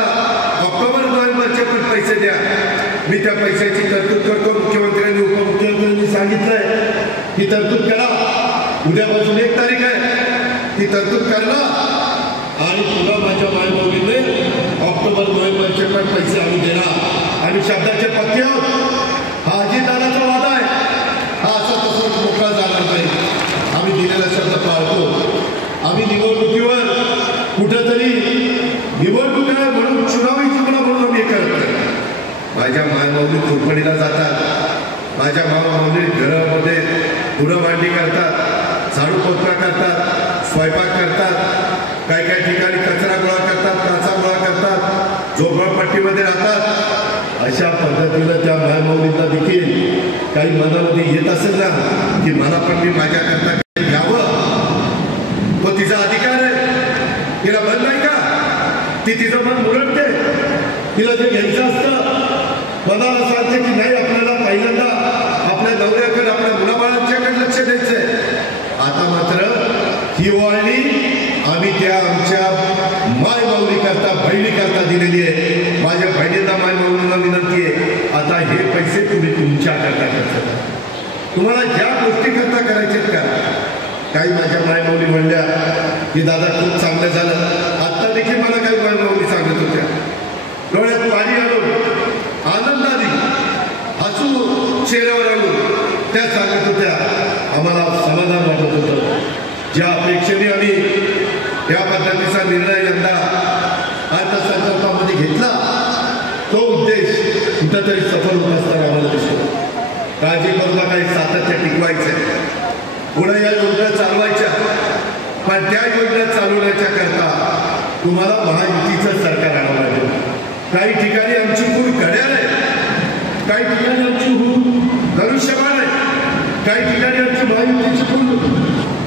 ऑक्टोबर-नोव्हेंबरचे पण पैसे द्या, मी त्या पैशाची तरतूद करतो. मुख्यमंत्र्यांनी उपमुख्यमंत्र्यांनी सांगितलंय की तरतूद करा. उद्यापासून 1 तारीख आहे, ती तरतूद करा. आणि पुन्हा माझ्या मायमाऊलीने ऑक्टोबर-नोव्हेंबरचे पण पैसे आम्ही देणार. आणि शब्दाचे पक्के आहोत. हा अजितदादाचा वादा आहे, हा असा तसंच मोकळा जाणार नाही. आम्ही दिलेला शब्द पाळतो. आम्ही निवडणुकीवर कुठंतरी निवडणूक आहे म्हणून चुनावी चुकला म्हणून आम्ही करत नाही. माझ्या मायमाऊली कोकणीला जातात, माझ्या मायमाऊली घरामध्ये धुणं भांडी करतात, झाडू पोचरा करतात, स्वयंपाक करतात, काही काही ठिकाणी कचरा गोळा करतात, काचा गोळा करतात, झोपडपट्टीमध्ये राहतात. अशा पद्धतीनं त्या मायमाऊलींना देखील काही मनामध्ये येत असेल ना की मला पण मी माझ्याकरता घ्यावं, तो तिचा अधिकार आहे. तिला बंद नाही का? ती तिचं मन मुरडते. तिला जे घ्यायचं असतं मनाला सांगते की नाही, आपल्याला पहिल्यांदा आपल्या नवऱ्याकडे, आपल्या मुलाबाळांच्याकडे लक्ष द्यायचंय. आता मात्र ही ओवाळणी आम्ही त्या आमच्या मायमाऊली करता, बहिणी करता दिलेली आहे. माझ्या बहिणींना मायमाऊलींना विनंती आहे, आता हे पैसे तुम्ही तुमच्या करता करता, तुम्हाला ज्या गोष्टी करता करायच्यात का. काही माझ्या मायमाऊली म्हणल्या की दादा खूप चांगलं झालं. आत्ता देखील मला काही मायमाऊली सांगत होत्या, डोळ्यात पाणी आलो, आनंदाने हसू चेहऱ्यावर आलो. त्या सांगत होत्या आम्हाला समाधान वाटत होतं. ज्या अपेक्षेने आम्ही या पद्धतीचा निर्णय यंदा अर्थसंकल्पामध्ये घेतला तो उद्देश कुठंतरी सफल होत असताना आम्हाला दिसतो. काळजी करू नका, सातत्य टिकवायचं, पुढे या योजना चालवायच्या, पण त्या योजना चालवण्याच्या करता तुम्हाला महायुतीचं सरकार आणावं लागेल. काही ठिकाणी आमची खूण घड्याळ आहे, काही ठिकाणी आमची खूण धनुष्यबाण आहे, काही ठिकाणी आमची महायुतीची खूण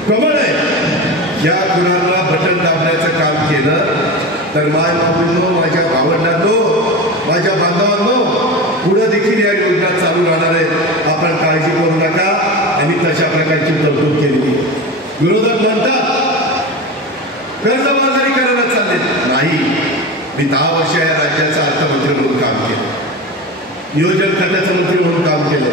कमळ आहे. या खुणांना बटन दाबण्याचं काम केलं तर मायबापांनो, माझ्या भावंडांनो, माझ्या बांधवांनो, पुढे देखील या योजना चालू राहणार आहेत. आपण काळजी करू नका. आम्ही तशा प्रकारची तरतूद केली. विरोधक म्हणतात कर्जबाजारी करायला चालले नाही. मी 10 वर्ष या राज्याचा अर्थमंत्री म्हणून काम केलं, नियोजन खात्याचं मंत्री म्हणून काम केलं.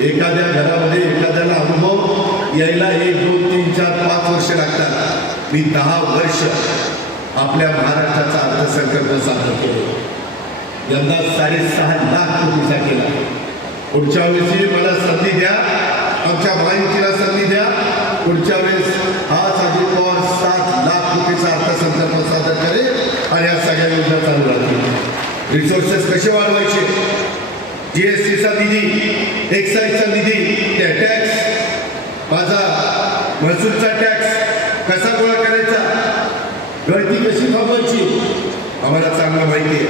एखाद्या घरामध्ये एखाद्याला अनुभव यायला 1, 2, 3, 4, 5 वर्ष लागतात. मी 10 वर्ष आपल्या महाराष्ट्राचा अर्थसंकल्प सादर केले. यंदा 6.5 लाख कोटीचा केला. पुढच्या वेळेस मला संधी द्या, आमच्या महायुतीला संधी द्या. पुढच्या वेळेस हाच अजित पवार 7 लाख कोटीचा अर्थसंकल्प सादर करेल आणि या सगळ्या योजना चालू राहतील. रिसोर्सेस कसे वाढवायचे, जीएसटीचा निधी, एक्साईजचा निधी, टॅक्स, माझा महसूलचा टॅक्स कसा गोळा करायचा, गळती कशी थांबवायची आम्हाला चांगलं माहिती आहे.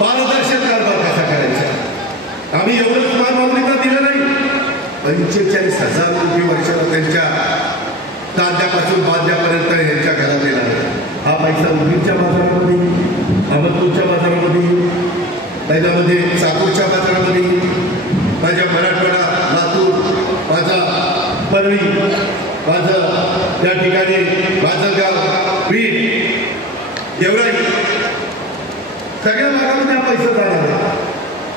पारदर्शक कारभार कसा करायचा. आम्ही एवढंच मालमत्ता दिलं नाही, 45,000 कोटी वर्षाला त्यांच्या तांद्यापासून बांध्यापर्यंत यांच्या घरात येणार. हा पैसा उदगीरच्या बाजारामध्ये, अहमदपूरच्या बाजारामध्ये, त्याच्यामध्ये चाकूरच्या बाजारामध्ये, माझ्या मराठवाडा, लातूर, माझा परळी, माझं त्या ठिकाणी बाजलगाव, बीड, देवराई, सगळ्या भागामध्ये हा पैसा जाणार आहे.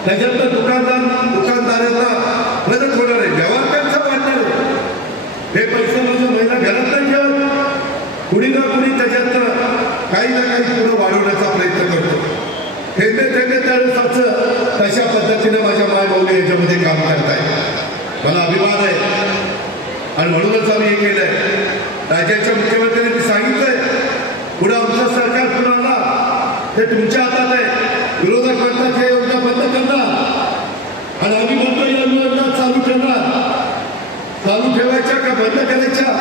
त्याच्यातलं दुकानदारांना मदत होणार आहे, व्यवहार त्यांचा वाढणार आहे. हे पैसे म्हणजे महिला घरात नाही ठेवत, कुणी ना कुणी त्याच्यातनं काही ना काही पुढं वाढवण्याचा प्रयत्न करतो. थेंबे तळसाचं तशा पद्धतीने माझ्या मायबाऊने याच्यामध्ये काम करताय. मला अभिमान आहे आणि म्हणूनच आम्ही हे केलंय. राज्याच्या मुख्यमंत्र्यांनी मी सांगितलंय पुढे आमचं सरकार पुन्हा ते तुमच्या हातात आहे. विरोधक म्हणतात हे योजना बंद करणार आणि आम्ही म्हणतो या योजना चालू करणार. चालू ठेवायच्या का बंद करायच्या,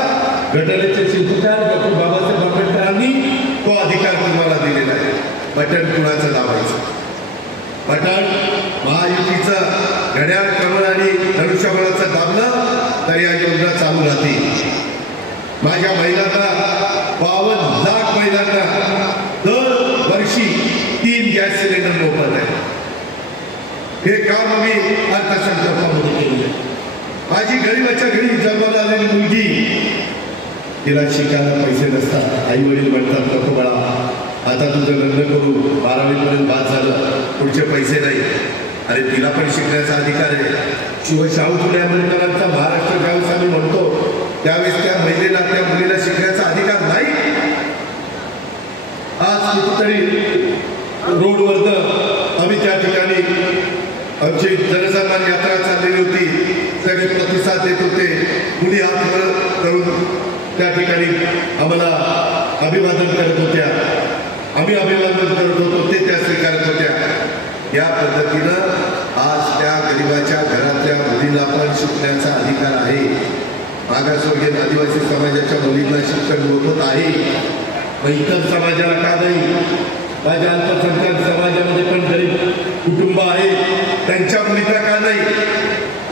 घटनेचे शिल्पकार डॉक्टर बाबासाहेब आंबेडकरांनी तो अधिकार तुम्हाला दिलेला आहे. बटन कुणाचं दाबायचं, बटन महायुतीचं घड्याळ, कमळ आणि धनुष्यबाणाचं दाबलं तर या योजना चालू राहतील. माझ्या महिलांना 52 लाख महिलांना दर वर्षी 3 गॅस सिलेंडर मोफत आहे. हे काम आम्ही अर्थसंकल्पामध्ये केले. माझी गरीबाच्या घरी जन्माला आलेली मुलगी, तिला शिकायला पैसे नसतात. आई वडील म्हणतात नको बाळा, आता तुझं लग्न करू, 12वी पर्यंत बाद झालं, पुढचे पैसे नाही. अरे तिला पण शिकण्याचा अधिकार आहे. शाहू फुले आंबेडकरांचा महाराष्ट्र ज्यावेळेस आम्ही म्हणतो त्यावेळेस त्या महिलेला, त्या मुलीला शिकण्याचा अधिकार नाही. आज कितीतरी रोडवरनं आम्ही त्या ठिकाणी आमची जनसन्मान यात्रा चाललेली होती, सगळे प्रतिसाद देत होते. मुली हात करून त्या ठिकाणी आम्हाला अभिवादन करत होत्या, आम्ही अभिवादन करत होतो, ते त्या स्वीकारत होत्या. या पद्धतीनं आज त्या गरिबाच्या घरातल्या मुलीला पण शिकण्याचा अधिकार आहे. मागासवर्गीय आदिवासी समाजाच्या मुलींना शिक्षण मोफत आहे. मग इतर समाजाला का नाही? माझ्या अल्पसंख्याक समाजामध्ये पण गरीब कुटुंब आहे, त्यांच्या मुलींना का नाही?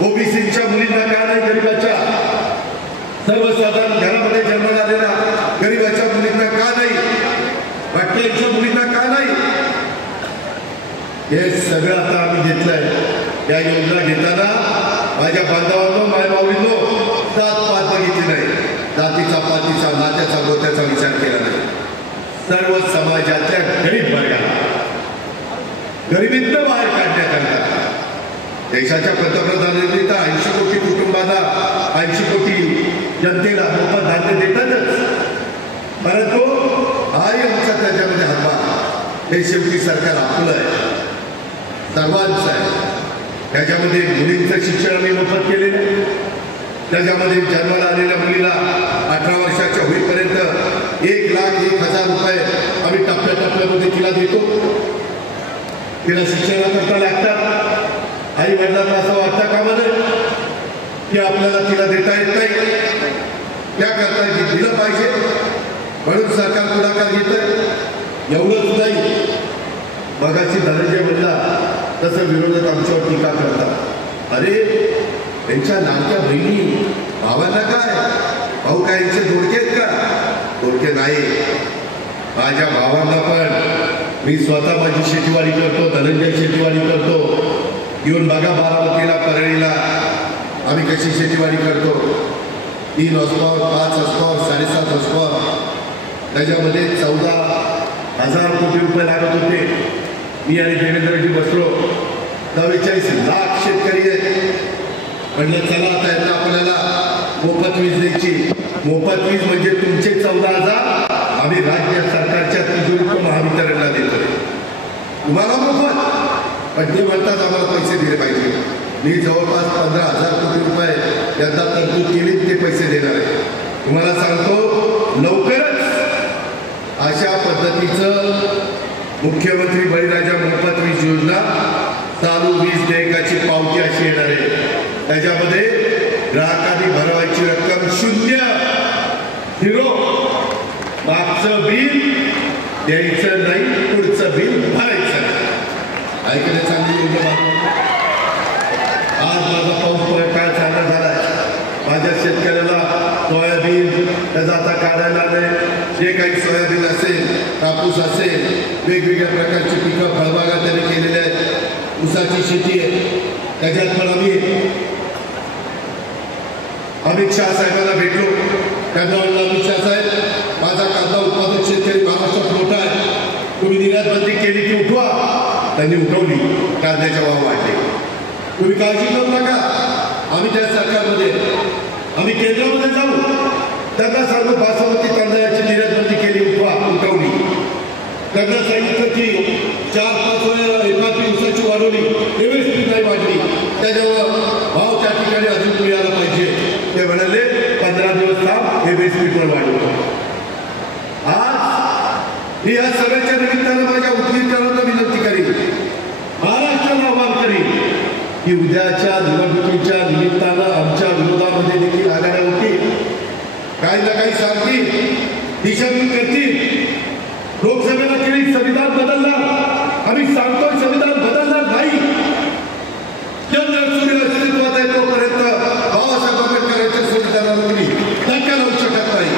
ओबीसीच्या मुलींना का नाही? गरिबाच्या सर्वसाधारण घरामध्ये जन्माला आलेल्या गरिबाच्या मुलींना का नाही? वाटल्याच्या मुलींना का नाही? हे सगळं आता आम्ही घेतलंय. या योजना घेताना माझ्या बांधवांनो, मायमाऊलींनो, जात-पात बघितली नाही, जातीचा, पातीचा, नात्याचा, गोत्याचा विचार केला नाही. सर्व समाजाच्या गरीब वर्गाला गरिबीतनं बाहेर काढण्याकरता देशाच्या पंतप्रधानांनी तर 80 कोटी कुटुंबांना, 80 कोटी जनतेला मोफत धान्य देतातच, परंतु हाही आमचा त्याच्यामध्ये हातभार. हे शेवटी सरकार आपलं आहे, सर्वांचं आहे. त्याच्यामध्ये मुलींचं शिक्षण आम्ही मोफत केलेलं आहे. त्याच्यामध्ये जन्माला आलेल्या मुलीला 18 वर्षाच्या होईपर्यंत 1,01,000 रुपये आम्ही टप्प्याटप्प्यामध्ये तिला देतो. तिला शिक्षणाकरता लागतात. आई वडिलांना असं वाटतं का मला की आपल्याला तिला देता येत नाही, त्याकरता दिलं पाहिजे म्हणून सरकार पुढाकार घेतं. एवढंच नाही, मगाशी धनंजय म्हणला तसं विरोधक आमच्यावर टीका करतात. अरे त्यांच्या लाडक्या बहिणी भावांना काय, भाऊ काय यांचे दोडकेत का? दोडके नाही. माझ्या भावांना पण मी स्वतः माझी शेतीवाडी करतो, धनंजय शेतीवाडी करतो. येऊन बघा बारामतीला, परळीला आम्ही कशी शेतीवाडी करतो. 3 हॉर्सपॉवर, 5 हॉर्सपॉवर, 7.5 हॉर्सपॉवर, त्याच्यामध्ये 14,000 कोटी रुपये लागत होते. मी आणि देवेंद्रजी बसलो, 44 लाख शेतकरी आहेत. म्हणलं चला आता यांना आपल्याला मोफत वीज द्यायची. मोफत वीज म्हणजे तुमचे 14,000 आम्ही राज्य सरकारच्या तिजोरीतून महावितरणला देतोय. तुम्हाला मोफत, पण ते म्हणतात आम्हाला पैसे दिले पाहिजे. मी जवळपास 15,000 कोटी रुपये यांना तरतूद केली, ते पैसे देणार आहे. तुम्हाला सांगतो लवकरच अशा पद्धतीचं मुख्यमंत्री बळीराजा मोफत वीज योजना, चालू वीज देयकाची पावती अशी येणार आहे. त्याच्यामध्ये ग्राहकांनी भरवायची रक्कम 0. मागचं बिल द्यायचं नाही, पुढचं बिल भरायचं नाही. ऐकलं चांगली योजना. आज माझा पाऊस काय चांगला झालाय. माझ्या शेतकऱ्याला सोयाबीन त्याचा आता काढायला आलंय. जे काही सोयाबीन असेल, कापूस असेल, वेगवेगळ्या प्रकारची पिकं फळबागा त्यांनी केलेल्या आहेत. ऊसाची शेती आहे. त्याच्यात पण आम्ही अमित शहा साहेबांना भेटलो. त्यांना म्हणलं अमित शहा साहेब, माझा कांदा उत्पादक शेतकरी महाराष्ट्रात मोठा आहे, तुम्ही निर्यात बंदी केली की उठवा. त्यांनी उठवली, कांद्याच्या भाव वाढले. तुम्ही काळजी करू नका, आम्ही त्या सरकारमध्ये, आम्ही केंद्रामध्ये जाऊ, त्यांना सांगू बासमती तांदळाची निर्यात बंदी केली, उठवा, उठवली. त्यांना सांगितलं की 4-5 वेळा एकाची ऊसाची वाढवली, एमएसपी नाही वाढली, त्याच्यावर भाव त्या ठिकाणी अजून मिळाला पाहिजे. ते म्हणाले 15 दिवस थांब, एमएसपी पण वाढवतो. आज मी या सगळ्याच्या निमित्तानं माझ्या उद्योजकांना विनंती करीन, महाराष्ट्राला आवाहन करीन की उद्याच्या निवडणुकीच्या निमित्तानं आमच्या विरोधामध्ये देखील आघाड्या होतील. काही ना काही सांगतील, दिशाभूल करतील. लोकसभेला केली संविधान बदलणार, आम्ही सांगतोय संविधान बदलणार नाही. चंद्र सूर्य अस्तित्वात आहे तोपर्यंत बाबासाहेब आंबेडकरांच्या संविधानाला कोणी धक्का लावू शकत नाही.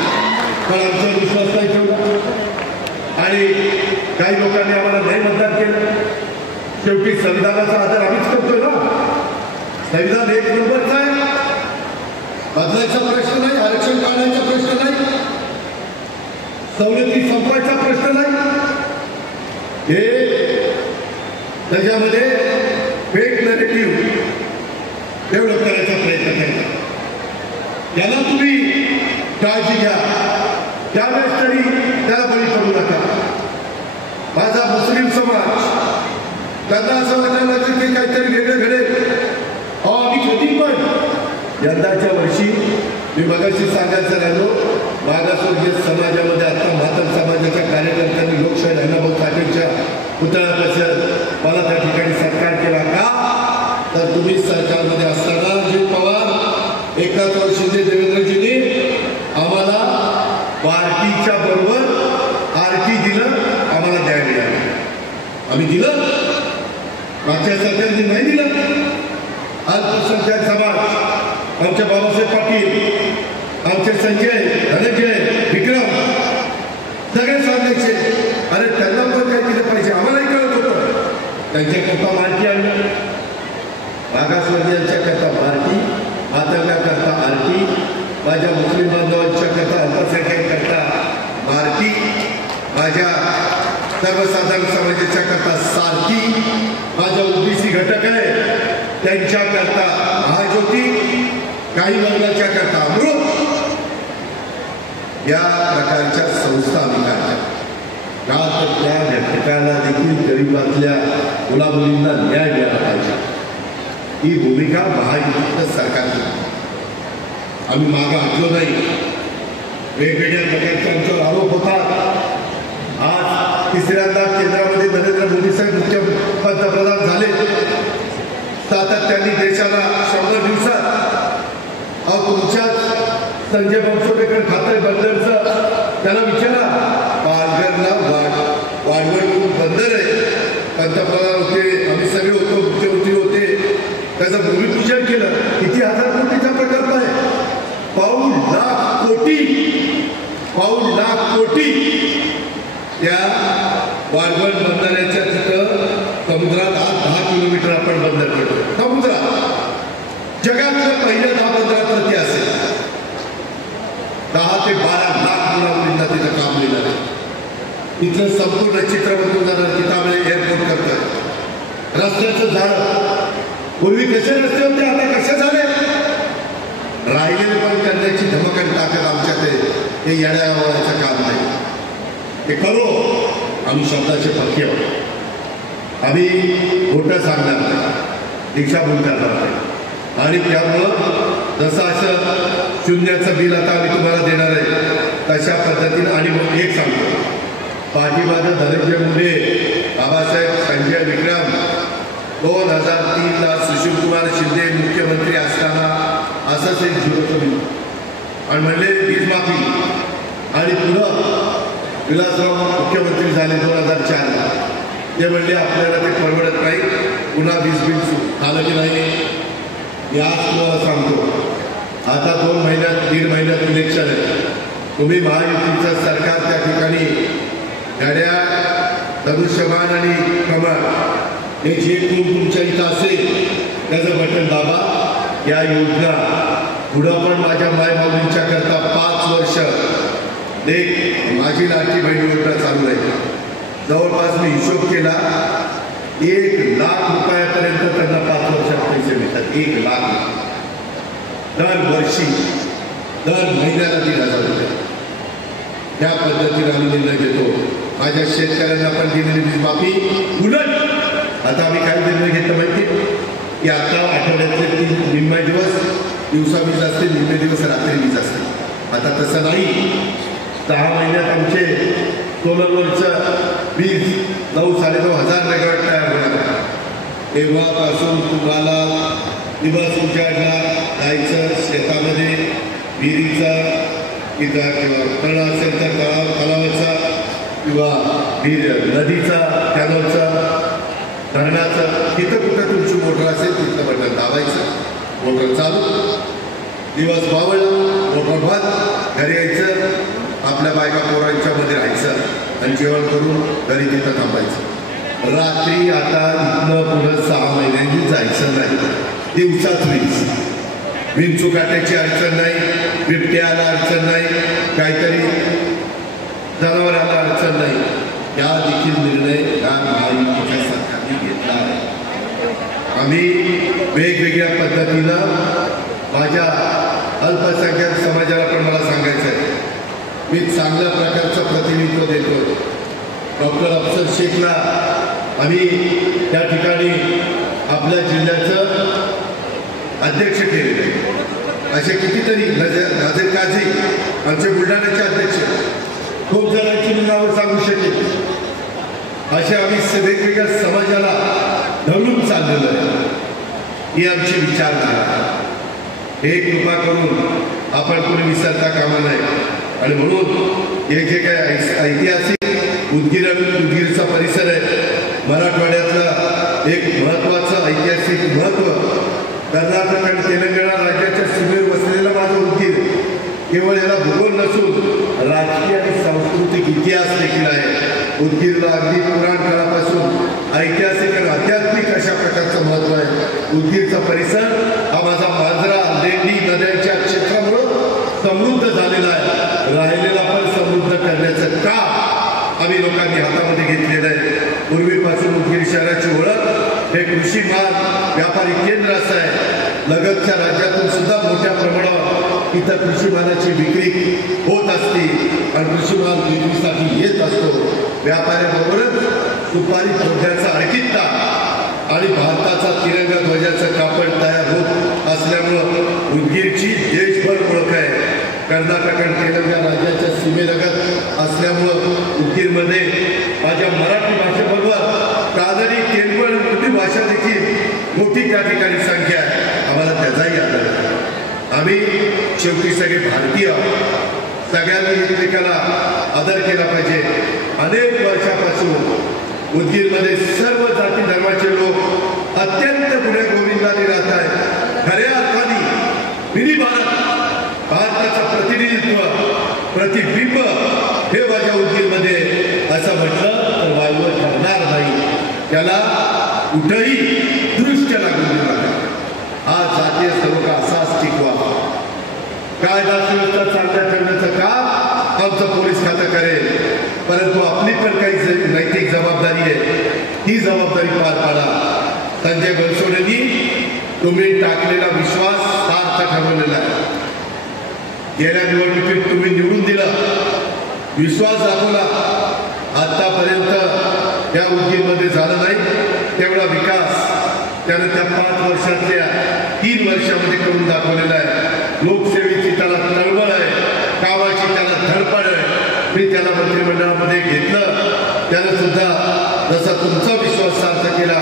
पण आमचा विश्वास नाही ठेवला आणि काही लोकांनी आम्हाला नाही मतदान केलं. शेवटी संविधानाचा आदर आम्हीच करतोय ना. संविधान 1 नंबरचं आहे, बदलायचा प्रश्न नाही, आरक्षण काढण्याचा प्रश्न नाही, सवलती संपवायचा प्रश्न नाही. हे त्याच्यामध्ये फेक नॅरेटिव्ह डेव्हलप करायचा प्रयत्न करतात. याला तुम्ही काळजी घ्या, त्यावेळेस तरी त्याला बळी पडू नका. माझा मुस्लिम समाज, त्यांना असं वाटायला लागेल की काहीतरी वेगळं घडेल. आम्ही कधी पण यंदाच्या वर्षी मी मगाशी सांगायचं राहिलो, मागासवर्गीय समाजामध्ये आता म्हातार समाजाच्या कार्यकर्त्यांनी लोकशाही अण्णाभाऊ साठेंच्या पुतळ्यापासून मला त्या ठिकाणी सत्कार केला. का तर तुम्ही सरकारमध्ये असताना अजित पवार, एकनाथ शिंदे, देवेंद्रजींनी आम्हाला पार्टीच्या बरोबर आरटी दिलं, आम्हाला द्यायला मिळालं. आम्ही दिलं, मागच्या सरकारने नाही दिलं. अल्पसंख्याक समाज, आमचे बाबासाहेब पाटील, आमचे संजय, धनंजय, विक्रम सगळे सांगायचे अरे त्यांना पण काय दिलं पाहिजे, आम्हालाही कळत होतं. त्यांच्याकरता मार्टी आणलं, मागासवर्गीयांच्या करता मार्टी, म्हाताऱ्याकरता आरटी, माझ्या मुस्लिम बांधवांच्या करता, अल्पसंख्याक करता मार्टी, माझ्या सर्वसाधारण समाजाच्या करता सारथी, माझा ओबीसी घटक आहे त्यांच्याकरता महाज्योती, काही वर्गाच्या करता अमृत, या प्रकारच्या संस्था आम्ही काढल्या. का तर त्या घटकाला देखील गरीबातल्या मुलामुलींना न्याय मिळाला पाहिजे. ही भूमिका महायुतीचं सरकार. आम्ही मागं हटलो नाही. वेगवेगळ्या प्रकारचे आमच्यावर आरोप होतात. आज तिसऱ्यांदा केंद्रामध्ये नरेंद्र मोदी साहेब मुख्य पंतप्रधान झाले. सातत्याने देशाला 100 दिवसात तुमच्याच संजय बनसोडेकर खाते बंदरचं त्याला विचारा. पालघरला वाढवण बंदर आहे. पंतप्रधान होते, आम्ही सगळे होतो, मुख्यमंत्री होते, त्याचं भूमिपूजन केलं. किती हजार कोटीचा प्रकल्प आहे. पाऊण लाख कोटी त्या वाढवण बंदराच्या तिथं समुद्रात 10 किलोमीटर आपण बंदर करतो. समुद्रात जगातलं पहिलं 10 बंदरात ते असेल. 10 ते 12 लाख मुलांना तिथं काम मिळणार आहे. तिथलं संपूर्ण चित्र बदलून जाणार. तिथं एअरपोर्ट करतोय. रस्त्याचं झाड पूर्वी कसे रस्ते होते, आता कसे झाले. राहिलेले पण करण्याची धमक आणि ताकद आमच्यात आहे. हे येण्याचं काम नाही. ते करू. आम्ही शब्दाचे पक्के आहोत. आम्ही खोटं सांगणार नाही, दिशाभूल करणार नाही. आणि त्यामुळं जसं असं शून्याचं बिल आता आम्ही तुम्हाला देणार आहे तशा पद्धतीनं. आणि मग एक सांगतो, पाठीमागं धनंजय मुंडे, बाबासाहेब, संजय विक्रम 2003ला सुशीलकुमार शिंदे मुख्यमंत्री असताना असंच एक जुळत बिल आणि म्हणले वीज माफी. आणि पुढं विलासराव मुख्यमंत्री झाले 2004ला. ते म्हणले आपल्याला ते परवडत नाही, पुन्हा वीज बिल झालं की नाही. याच तुम्हाला सांगतो, आता 2 महिन्यात 1.5 महिन्यात इलेक्शन आहे. तुम्ही महायुतीचं सरकार त्या ठिकाणी गाड्या धनुष्यबाण आणि कमळ हे जे कोण तुमच्या इथं असेल त्याचं बटन दाबा. या योजना पुढं पण माझ्या मायमाऊलींच्या करता 5 वर्ष एक माझी लाडकी बहीण योजना चालू राहील. जवळपास मी हिशोब केला, 1 लाख रुपयापर्यंत त्यांना 5 वर्षात पैसे मिळतात. 1 लाख दरवर्षी, दर महिन्याला 3,000 रुपये. त्या पद्धतीने आम्ही निर्णय घेतो. माझ्या शेतकऱ्यांना पण दिलेली वीज माफी. उलट आता आम्ही काय निर्णय घेतो माहिती की आता आठवड्यातले 3 निम्मे दिवस दिवसा वीज असते, निम्मे दिवस रात्री वीज असते. आता तसं नाही. 6 महिन्यात आमचे सोलरवरचं वीज 9-9.5 हजार मेगावॅट तयार होणार आहे. तेव्हापासून तुम्हाला दिवस उजाडणार, जायचं शेतामध्ये, विहिरीचा तिथं किंवा तळ असेल तर तलावाचा किंवा नदीचा, कॅनलचा, धरणाचं, तिथं कुठं तुमची मोटर असेल तिथलं बटन दाबायचं, मोटर चालू. दिवस मावळला, मोटर बंद, घरी यायचं, आपल्या बायका पोरांच्या मध्ये राहायचं आणि जेवण करून घरी तिथं थांबायचं. रात्री आता इथनं पुढं 6 महिन्यांनी जायचं नाही. दिवसाच वीज, विंचुकाट्याची अडचण नाही, बिबट्याला अडचण नाही, काहीतरी जनावरांना अडचण नाही. या देखील निर्णय या महायुतीच्या सरकारने घेतला आहे. आम्ही वेगवेगळ्या पद्धतीनं माझ्या अल्पसंख्याक समाजाला पण मला सांगायचं आहे, मी चांगल्या प्रकारचं प्रतिनिधित्व देतो. डॉक्टर अफसर शेखला आम्ही त्या ठिकाणी आपल्या जिल्ह्याचं अध्यक्ष केलेलं आहे. असे कितीतरी नाझीर काझी आमचे बुलढाण्याचे अध्यक्ष, खूप जणांची मी नावं सांगू शकेल. असे आम्ही वेगवेगळ्या समाजाला धरून चाललेलं आहे. ही आमची विचारधारा. हे कृपा करून आपण कोणी विसरता कामा नाही. आणि म्हणून हे जे काय ऐतिहासिक उदगीरचा परिसर आहे, मराठवाड्यातलं एक महत्त्वाचं ऐतिहासिक महत्त्व, कर्नाटक आणि तेलंगणा राज्याच्या सीमेवर वसलेलं माझं उदगीर केवळ याला भूगोल नसून राजकीय आणि सांस्कृतिक इतिहास देखील आहे. उदगीरला अगदी पुराण काळापासून ऐतिहासिक आणि आध्यात्मिक अशा प्रकारचं महत्त्व आहे. उदगीरचा परिसर हा माझा मांजरा लेंडी नद्यांच्या क्षेत्रामुळं समृद्ध झालेला आहे. राहिलेला पण समृद्ध करण्याचं काम आम्ही लोकांनी हातामध्ये घेतलेलं आहे. पूर्वीपासून उदगीर शहराची ओळख हे कृषी माल व्यापारी केंद्र असं आहे. लगतच्या राज्यातून सुद्धा मोठ्या प्रमाणावर इथं कृषी मालाची विक्री होत असते आणि कृषी माल विक्रीसाठी येत असतो. व्यापाऱ्याबरोबरच सुपारी फोडण्याचा अडकित्ता आणि भारताचा तिरंगा ध्वजाचं कापड तयार होत असल्यामुळं उदगीरची देशभर ओळख कर्नाटक आणि तेलंगणा राज्याच्या सीमेलगत असल्यामुळं उदगीरमध्ये माझ्या मराठी भाषेबरोबर कानडी, तेलगू आणि उर्दू भाषा देखील मोठी त्या ठिकाणी संख्या आहे. आम्हाला त्याचाही आदर आहे. आम्ही शेवटी सगळे भारतीय सगळ्यांनी एकमेकाला आदर केला पाहिजे. अनेक वर्षापासून उदगीरमध्ये सर्व जाती धर्माचे लोक अत्यंत गुण्यागोविंदाने राहत आहेत. खऱ्या अर्थाने मिनी भारताचं प्रतिनिधित्व, प्रतिबिंब हे माझ्या उदगीरमध्ये असं म्हटलं तर वाईवर ठरणार नाही. त्याला कुठंही दृष्ट लागून देऊ नका. हा जातीय सलोखा असाच टिकवा. कायदा सुव्यवस्था चांगल्या ठेवण्याचं काम आमचं पोलीस खातं करेल, परंतु आपली पण काही नैतिक जबाबदारी आहे. ही जबाबदारी पार पाडा. संजय बनसोडेंनी तुम्ही टाकलेला विश्वास सार्थ ठरवलेला आहे. गेल्या निवडणुकीत तुम्ही निवडून दिलं, विश्वास दाखवला. आतापर्यंत या उदगीरमध्ये झाला नाही तेवढा विकास त्यानं त्या 5 वर्षातल्या 3 वर्षामध्ये करून दाखवलेला आहे. लोकसेवेची त्याला तळमळ आहे, कामाची त्याला धडपड आहे. मी त्याला मंत्रिमंडळामध्ये घेतलं. त्यानं सुद्धा जसा तुमचा विश्वास सार्थ केला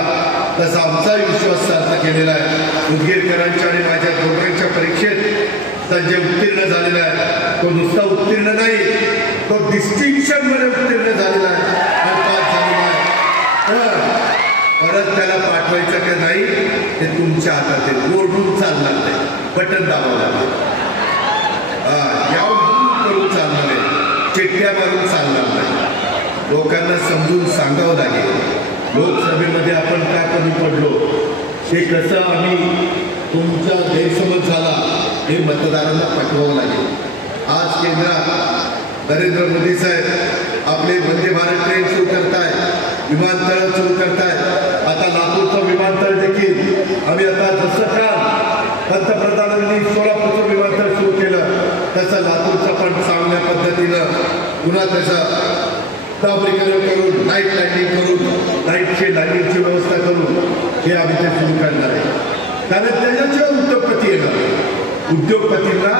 तसा आमचाही विश्वास सार्थ केलेला आहे. उदगीरकरांच्या आणि माझ्या दोघांच्या परीक्षेत संजय उत्तीर्ण झालेला आहे. तो नुसता उत्तीर्ण नाही, तो डिस्टिंक्शन मध्ये उत्तीर्ण झालेला आहे आणि पास झालेला आहे. परत त्याला पाठवायचं का नाही हे तुमच्या हातात आहे. ओरडून चालणार नाही, बटन दाबावं लागेल. यावरून करून चालणार नाही, चिठ्ठ्या मारून चालणार नाही. लोकांना समजून सांगावं लागेल. लोकसभेमध्ये आपण का कमी पडलो हे कसं आम्ही तुमचा गैरसमज झाला हे मतदारांना पटवावं लागेल. आज केंद्रात नरेंद्र मोदी साहेब आपले वंदे भारत ट्रेन सुरू करताय, विमानतळ सुरू करताय. आता लातूरचं विमानतळ देखील आम्ही आता जसं काल पंतप्रधानांनी सोलापूरचं विमानतळ सुरू केलं तसं लातूरचं पण चांगल्या पद्धतीनं पुन्हा त्याचं डांबरीकरण करून, नाईट लँडिंग करून, नाईटची लँडिंगची व्यवस्था करून हे आम्ही ते सुरू करणार आहे. कारण त्याच्याशिवाय उद्योगपती येणार. उद्योगपतींना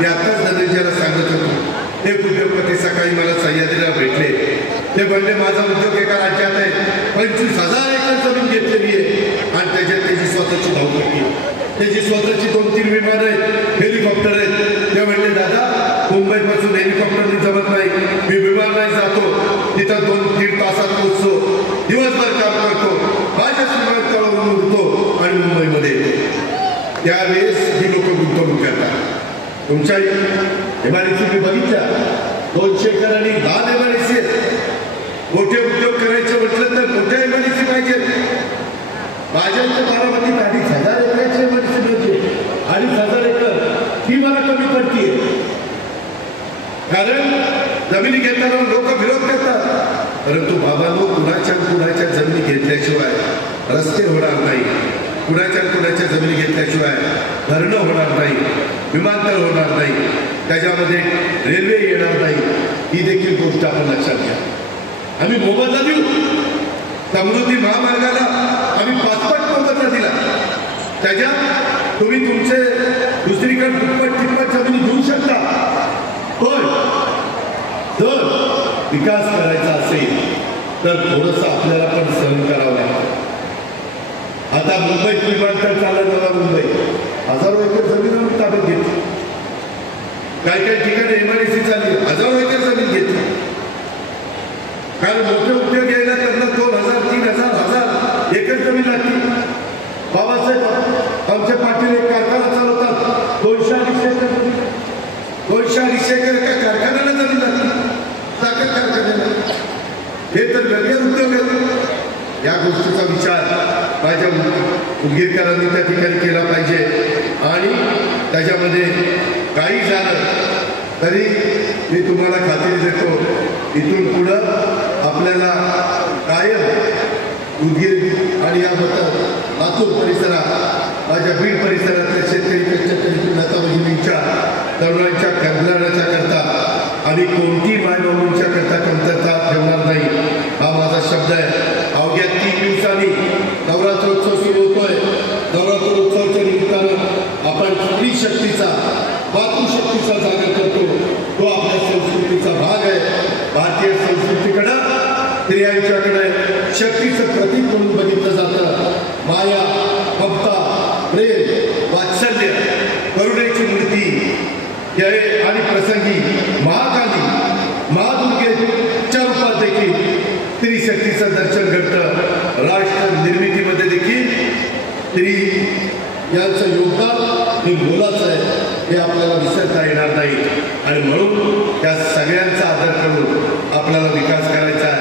मी आताच धनंजयला सांगत होतो. एक उद्योगपती सकाळी मला सह्याद्रीला भेटले. ते म्हणले माझा उद्योग एका राज्यात आहे, 25,000 एकर जमीन घेतलेली आहे आणि त्याच्यात त्याची स्वतःची धावपट्टी आहे, त्याची स्वतःची 2-3 विमान आहेत, हेलिकॉप्टर आहेत. ते म्हणले दादा मुंबईपासून हेलिकॉप्टरने जमत नाही, मी विमानाने जातो, तिथं 2-3 तासात पोहोचतो, दिवसभर काम करतो, माझ्याच विमानतळावरून उडतो आणि मुंबईमध्ये येतो. त्यावेळेस ही लोक गुंतवणूक करतात. तुमच्या इमारती मी बघितल्या 200 एकर आणि 10 इमारती आहेत. मोठे उद्योग करायचे म्हटलं तर मोठ्या इमारती पाहिजे. माझ्या इथे बारामतीत 2,500 एकराची इमारती मिळते. 2,500 एकर ही मला कमी पडते. कारण जमिनी घेताना लोक विरोध करतात, परंतु बाबांनो कुणाच्या जमिनी घेतल्याशिवाय रस्ते होणार नाही, कुणाच्या जमिनी घेतल्याशिवाय धरणं होणार नाही, विमानतळ होणार नाही, त्याच्यामध्ये रेल्वे येणार नाही. ही देखील गोष्ट आपण लक्षात घ्या. आम्ही मोबदला देऊ. समृद्धी महामार्गाला आम्ही 5पट मोबदला दिला. त्याच्यात तुम्ही तुमचे दुसरीकडे दुप्पट जमिनी घेऊ शकता. पण जर विकास करायचा असेल तर थोडंसं आपल्याला पण सहन करावं लागतं. आता मुंबईत विमानतळ चालत मला मुंबई 1000 एकर जमीन आम्ही ताब्यात घेतली. काही ठिकाणी एमआयडीसी झाली, 1000 एकर जमीन घेतली. कारण मोठे उद्योग यायला त्यांना 2,000, 3,000, 1,000 एकर जमीन लागली. बाबासाहेब आमच्या पाटील एक कारखाना चालवतात, 200-250 एकर जमीन, 200-250 एकर एका कारखान्याला जमीन लागली, साखर कारखान्याला. हे तर वेगळे उद्योग आहेत. या गोष्टीचा विचार माझ्या उदगीरकरांनी त्या ठिकाणी केला पाहिजे. आणि त्याच्यामध्ये काही झालं तरी मी तुम्हाला खात्री देतो, इथून पुढं आपल्याला कायम उदगीर आणि या लातूर परिसरात, माझ्या बीड परिसरातल्या शेतकरी लता भगिनींच्या तरुणांच्या कल्याणाच्या करता आम्ही कोणती मायबाबूंच्या करता कमतरता ठेवणार नाही. हा माझा शब्द आहे. अवघ्या 3 दिवसांनी नवरात्रोत्सव सुरू होतोय. नवरात्रोत्सवाच्या निमित्तानं आपण स्त्री शक्तीचा, मातृशक्तीचा जागर करतो. आणि प्रसंगी महाकाली महादुर्गेच्या रूपात देखील स्त्री शक्तीचं दर्शन घडतं. राष्ट्र निर्मितीमध्ये देखील स्त्री यांचं योगदान हे मोलाचं आहे, हे आपल्याला विसरता येणार नाही. आणि म्हणून त्या सगळ्यांचा आदर करून आपल्याला विकास करायचा आहे.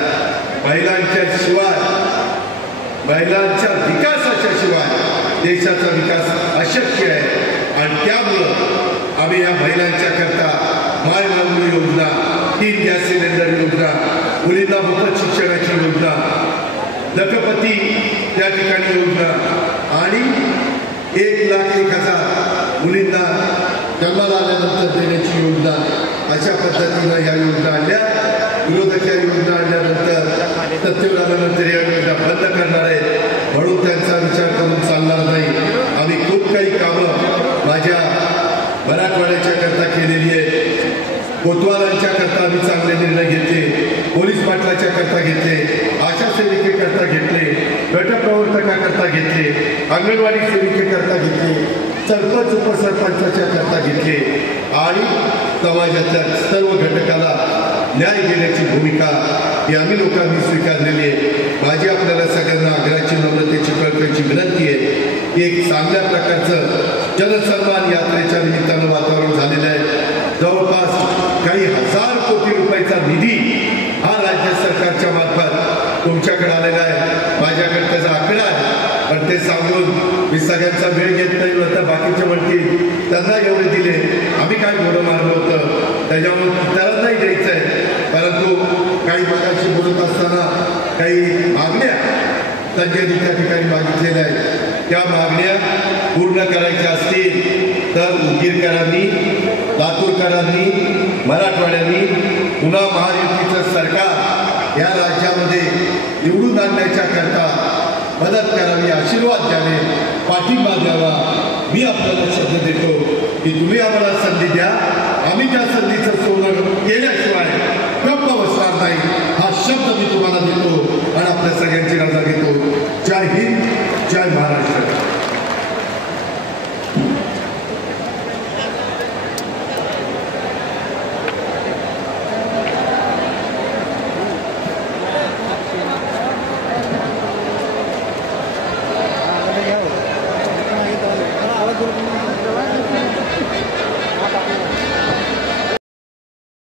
महिलांच्या विकासाच्या शिवाय देशाचा विकास अशक्य आहे. आणि त्यामुळं आम्ही या महिलांच्या करता माय मागणी योजना, 3 गॅस सिलेंडर योजना, मुलींना मोफत शिक्षणाची योजना, लखपती त्या ठिकाणी योजना आणि 1,01,000 मुलींना जन्माला आल्यानंतर देण्याची योजना, अशा पद्धतीनं ह्या योजना आणल्या. विरोधाच्या योजना आणल्यानंतर सत्तेवर आल्यानंतर या योजना बंद करणार आहे. म्हणून त्यांचा विचार करून चालणार नाही. आम्ही खूप काही कामं माझ्या मराठवाड्याच्या करता केलेली आहे. कोतवालांच्या करता आम्ही चांगले निर्णय घेतले, पोलीस पाटलाच्या करता घेतले, आशा सेविकेकरता घेतले, गटप्रवर्तकाकरता घेतले, अंगणवाडी सेविकेकरता घेतले, सरपंच उपसरपंचाच्या करता घेतले आणि समाजाच्या सर्व घटकाला न्याय देण्याची भूमिका ही आम्ही लोकांनी स्वीकारलेली आहे. माझी आपल्याला सगळ्यांना आग्रहाची नम्रतेची कळकळीची विनंती आहे की एक चांगल्या प्रकारचं जनसन्मान यात्रेच्या निमित्तानं वातावरण झालेलं आहे. जवळपास काही 1000 कोटी रुपयाचा निधी हा राज्य सरकारच्या मार्फत तुमच्याकडे आलेला आहे. माझ्याकडे त्याचा आकडा आहे, पण ते सांगून मी सगळ्यांचा वेळ घेत नाही. तर बाकीचे म्हणतील त्यांना एवढे दिले, आम्ही काय घोडं मारलं होतं, त्याच्यामुळे इतरांनाही द्यायचं आहे. परंतु काही लोकांशी बोलत असताना काही मागण्या संजयनी त्या ठिकाणी मागितलेल्या आहेत. त्या मागण्या पूर्ण करायच्या असतील तर उदगीरकरांनी, लातूरकरांनी, मराठवाड्यांनी पुन्हा महायुतीचं सरकार या राज्यामध्ये निवडून आणण्याच्या करता मदत करावी, आशीर्वाद द्यावे, पाठिंबा द्यावा. मी आपल्याला शब्द देतो की तुम्ही आम्हाला संधी द्या, आम्ही त्या संधीचं सोनं केल्याशिवाय गप्प बसणार नाही. हा शब्द मी तुम्हाला देतो आणि आपल्या सगळ्यांची रजा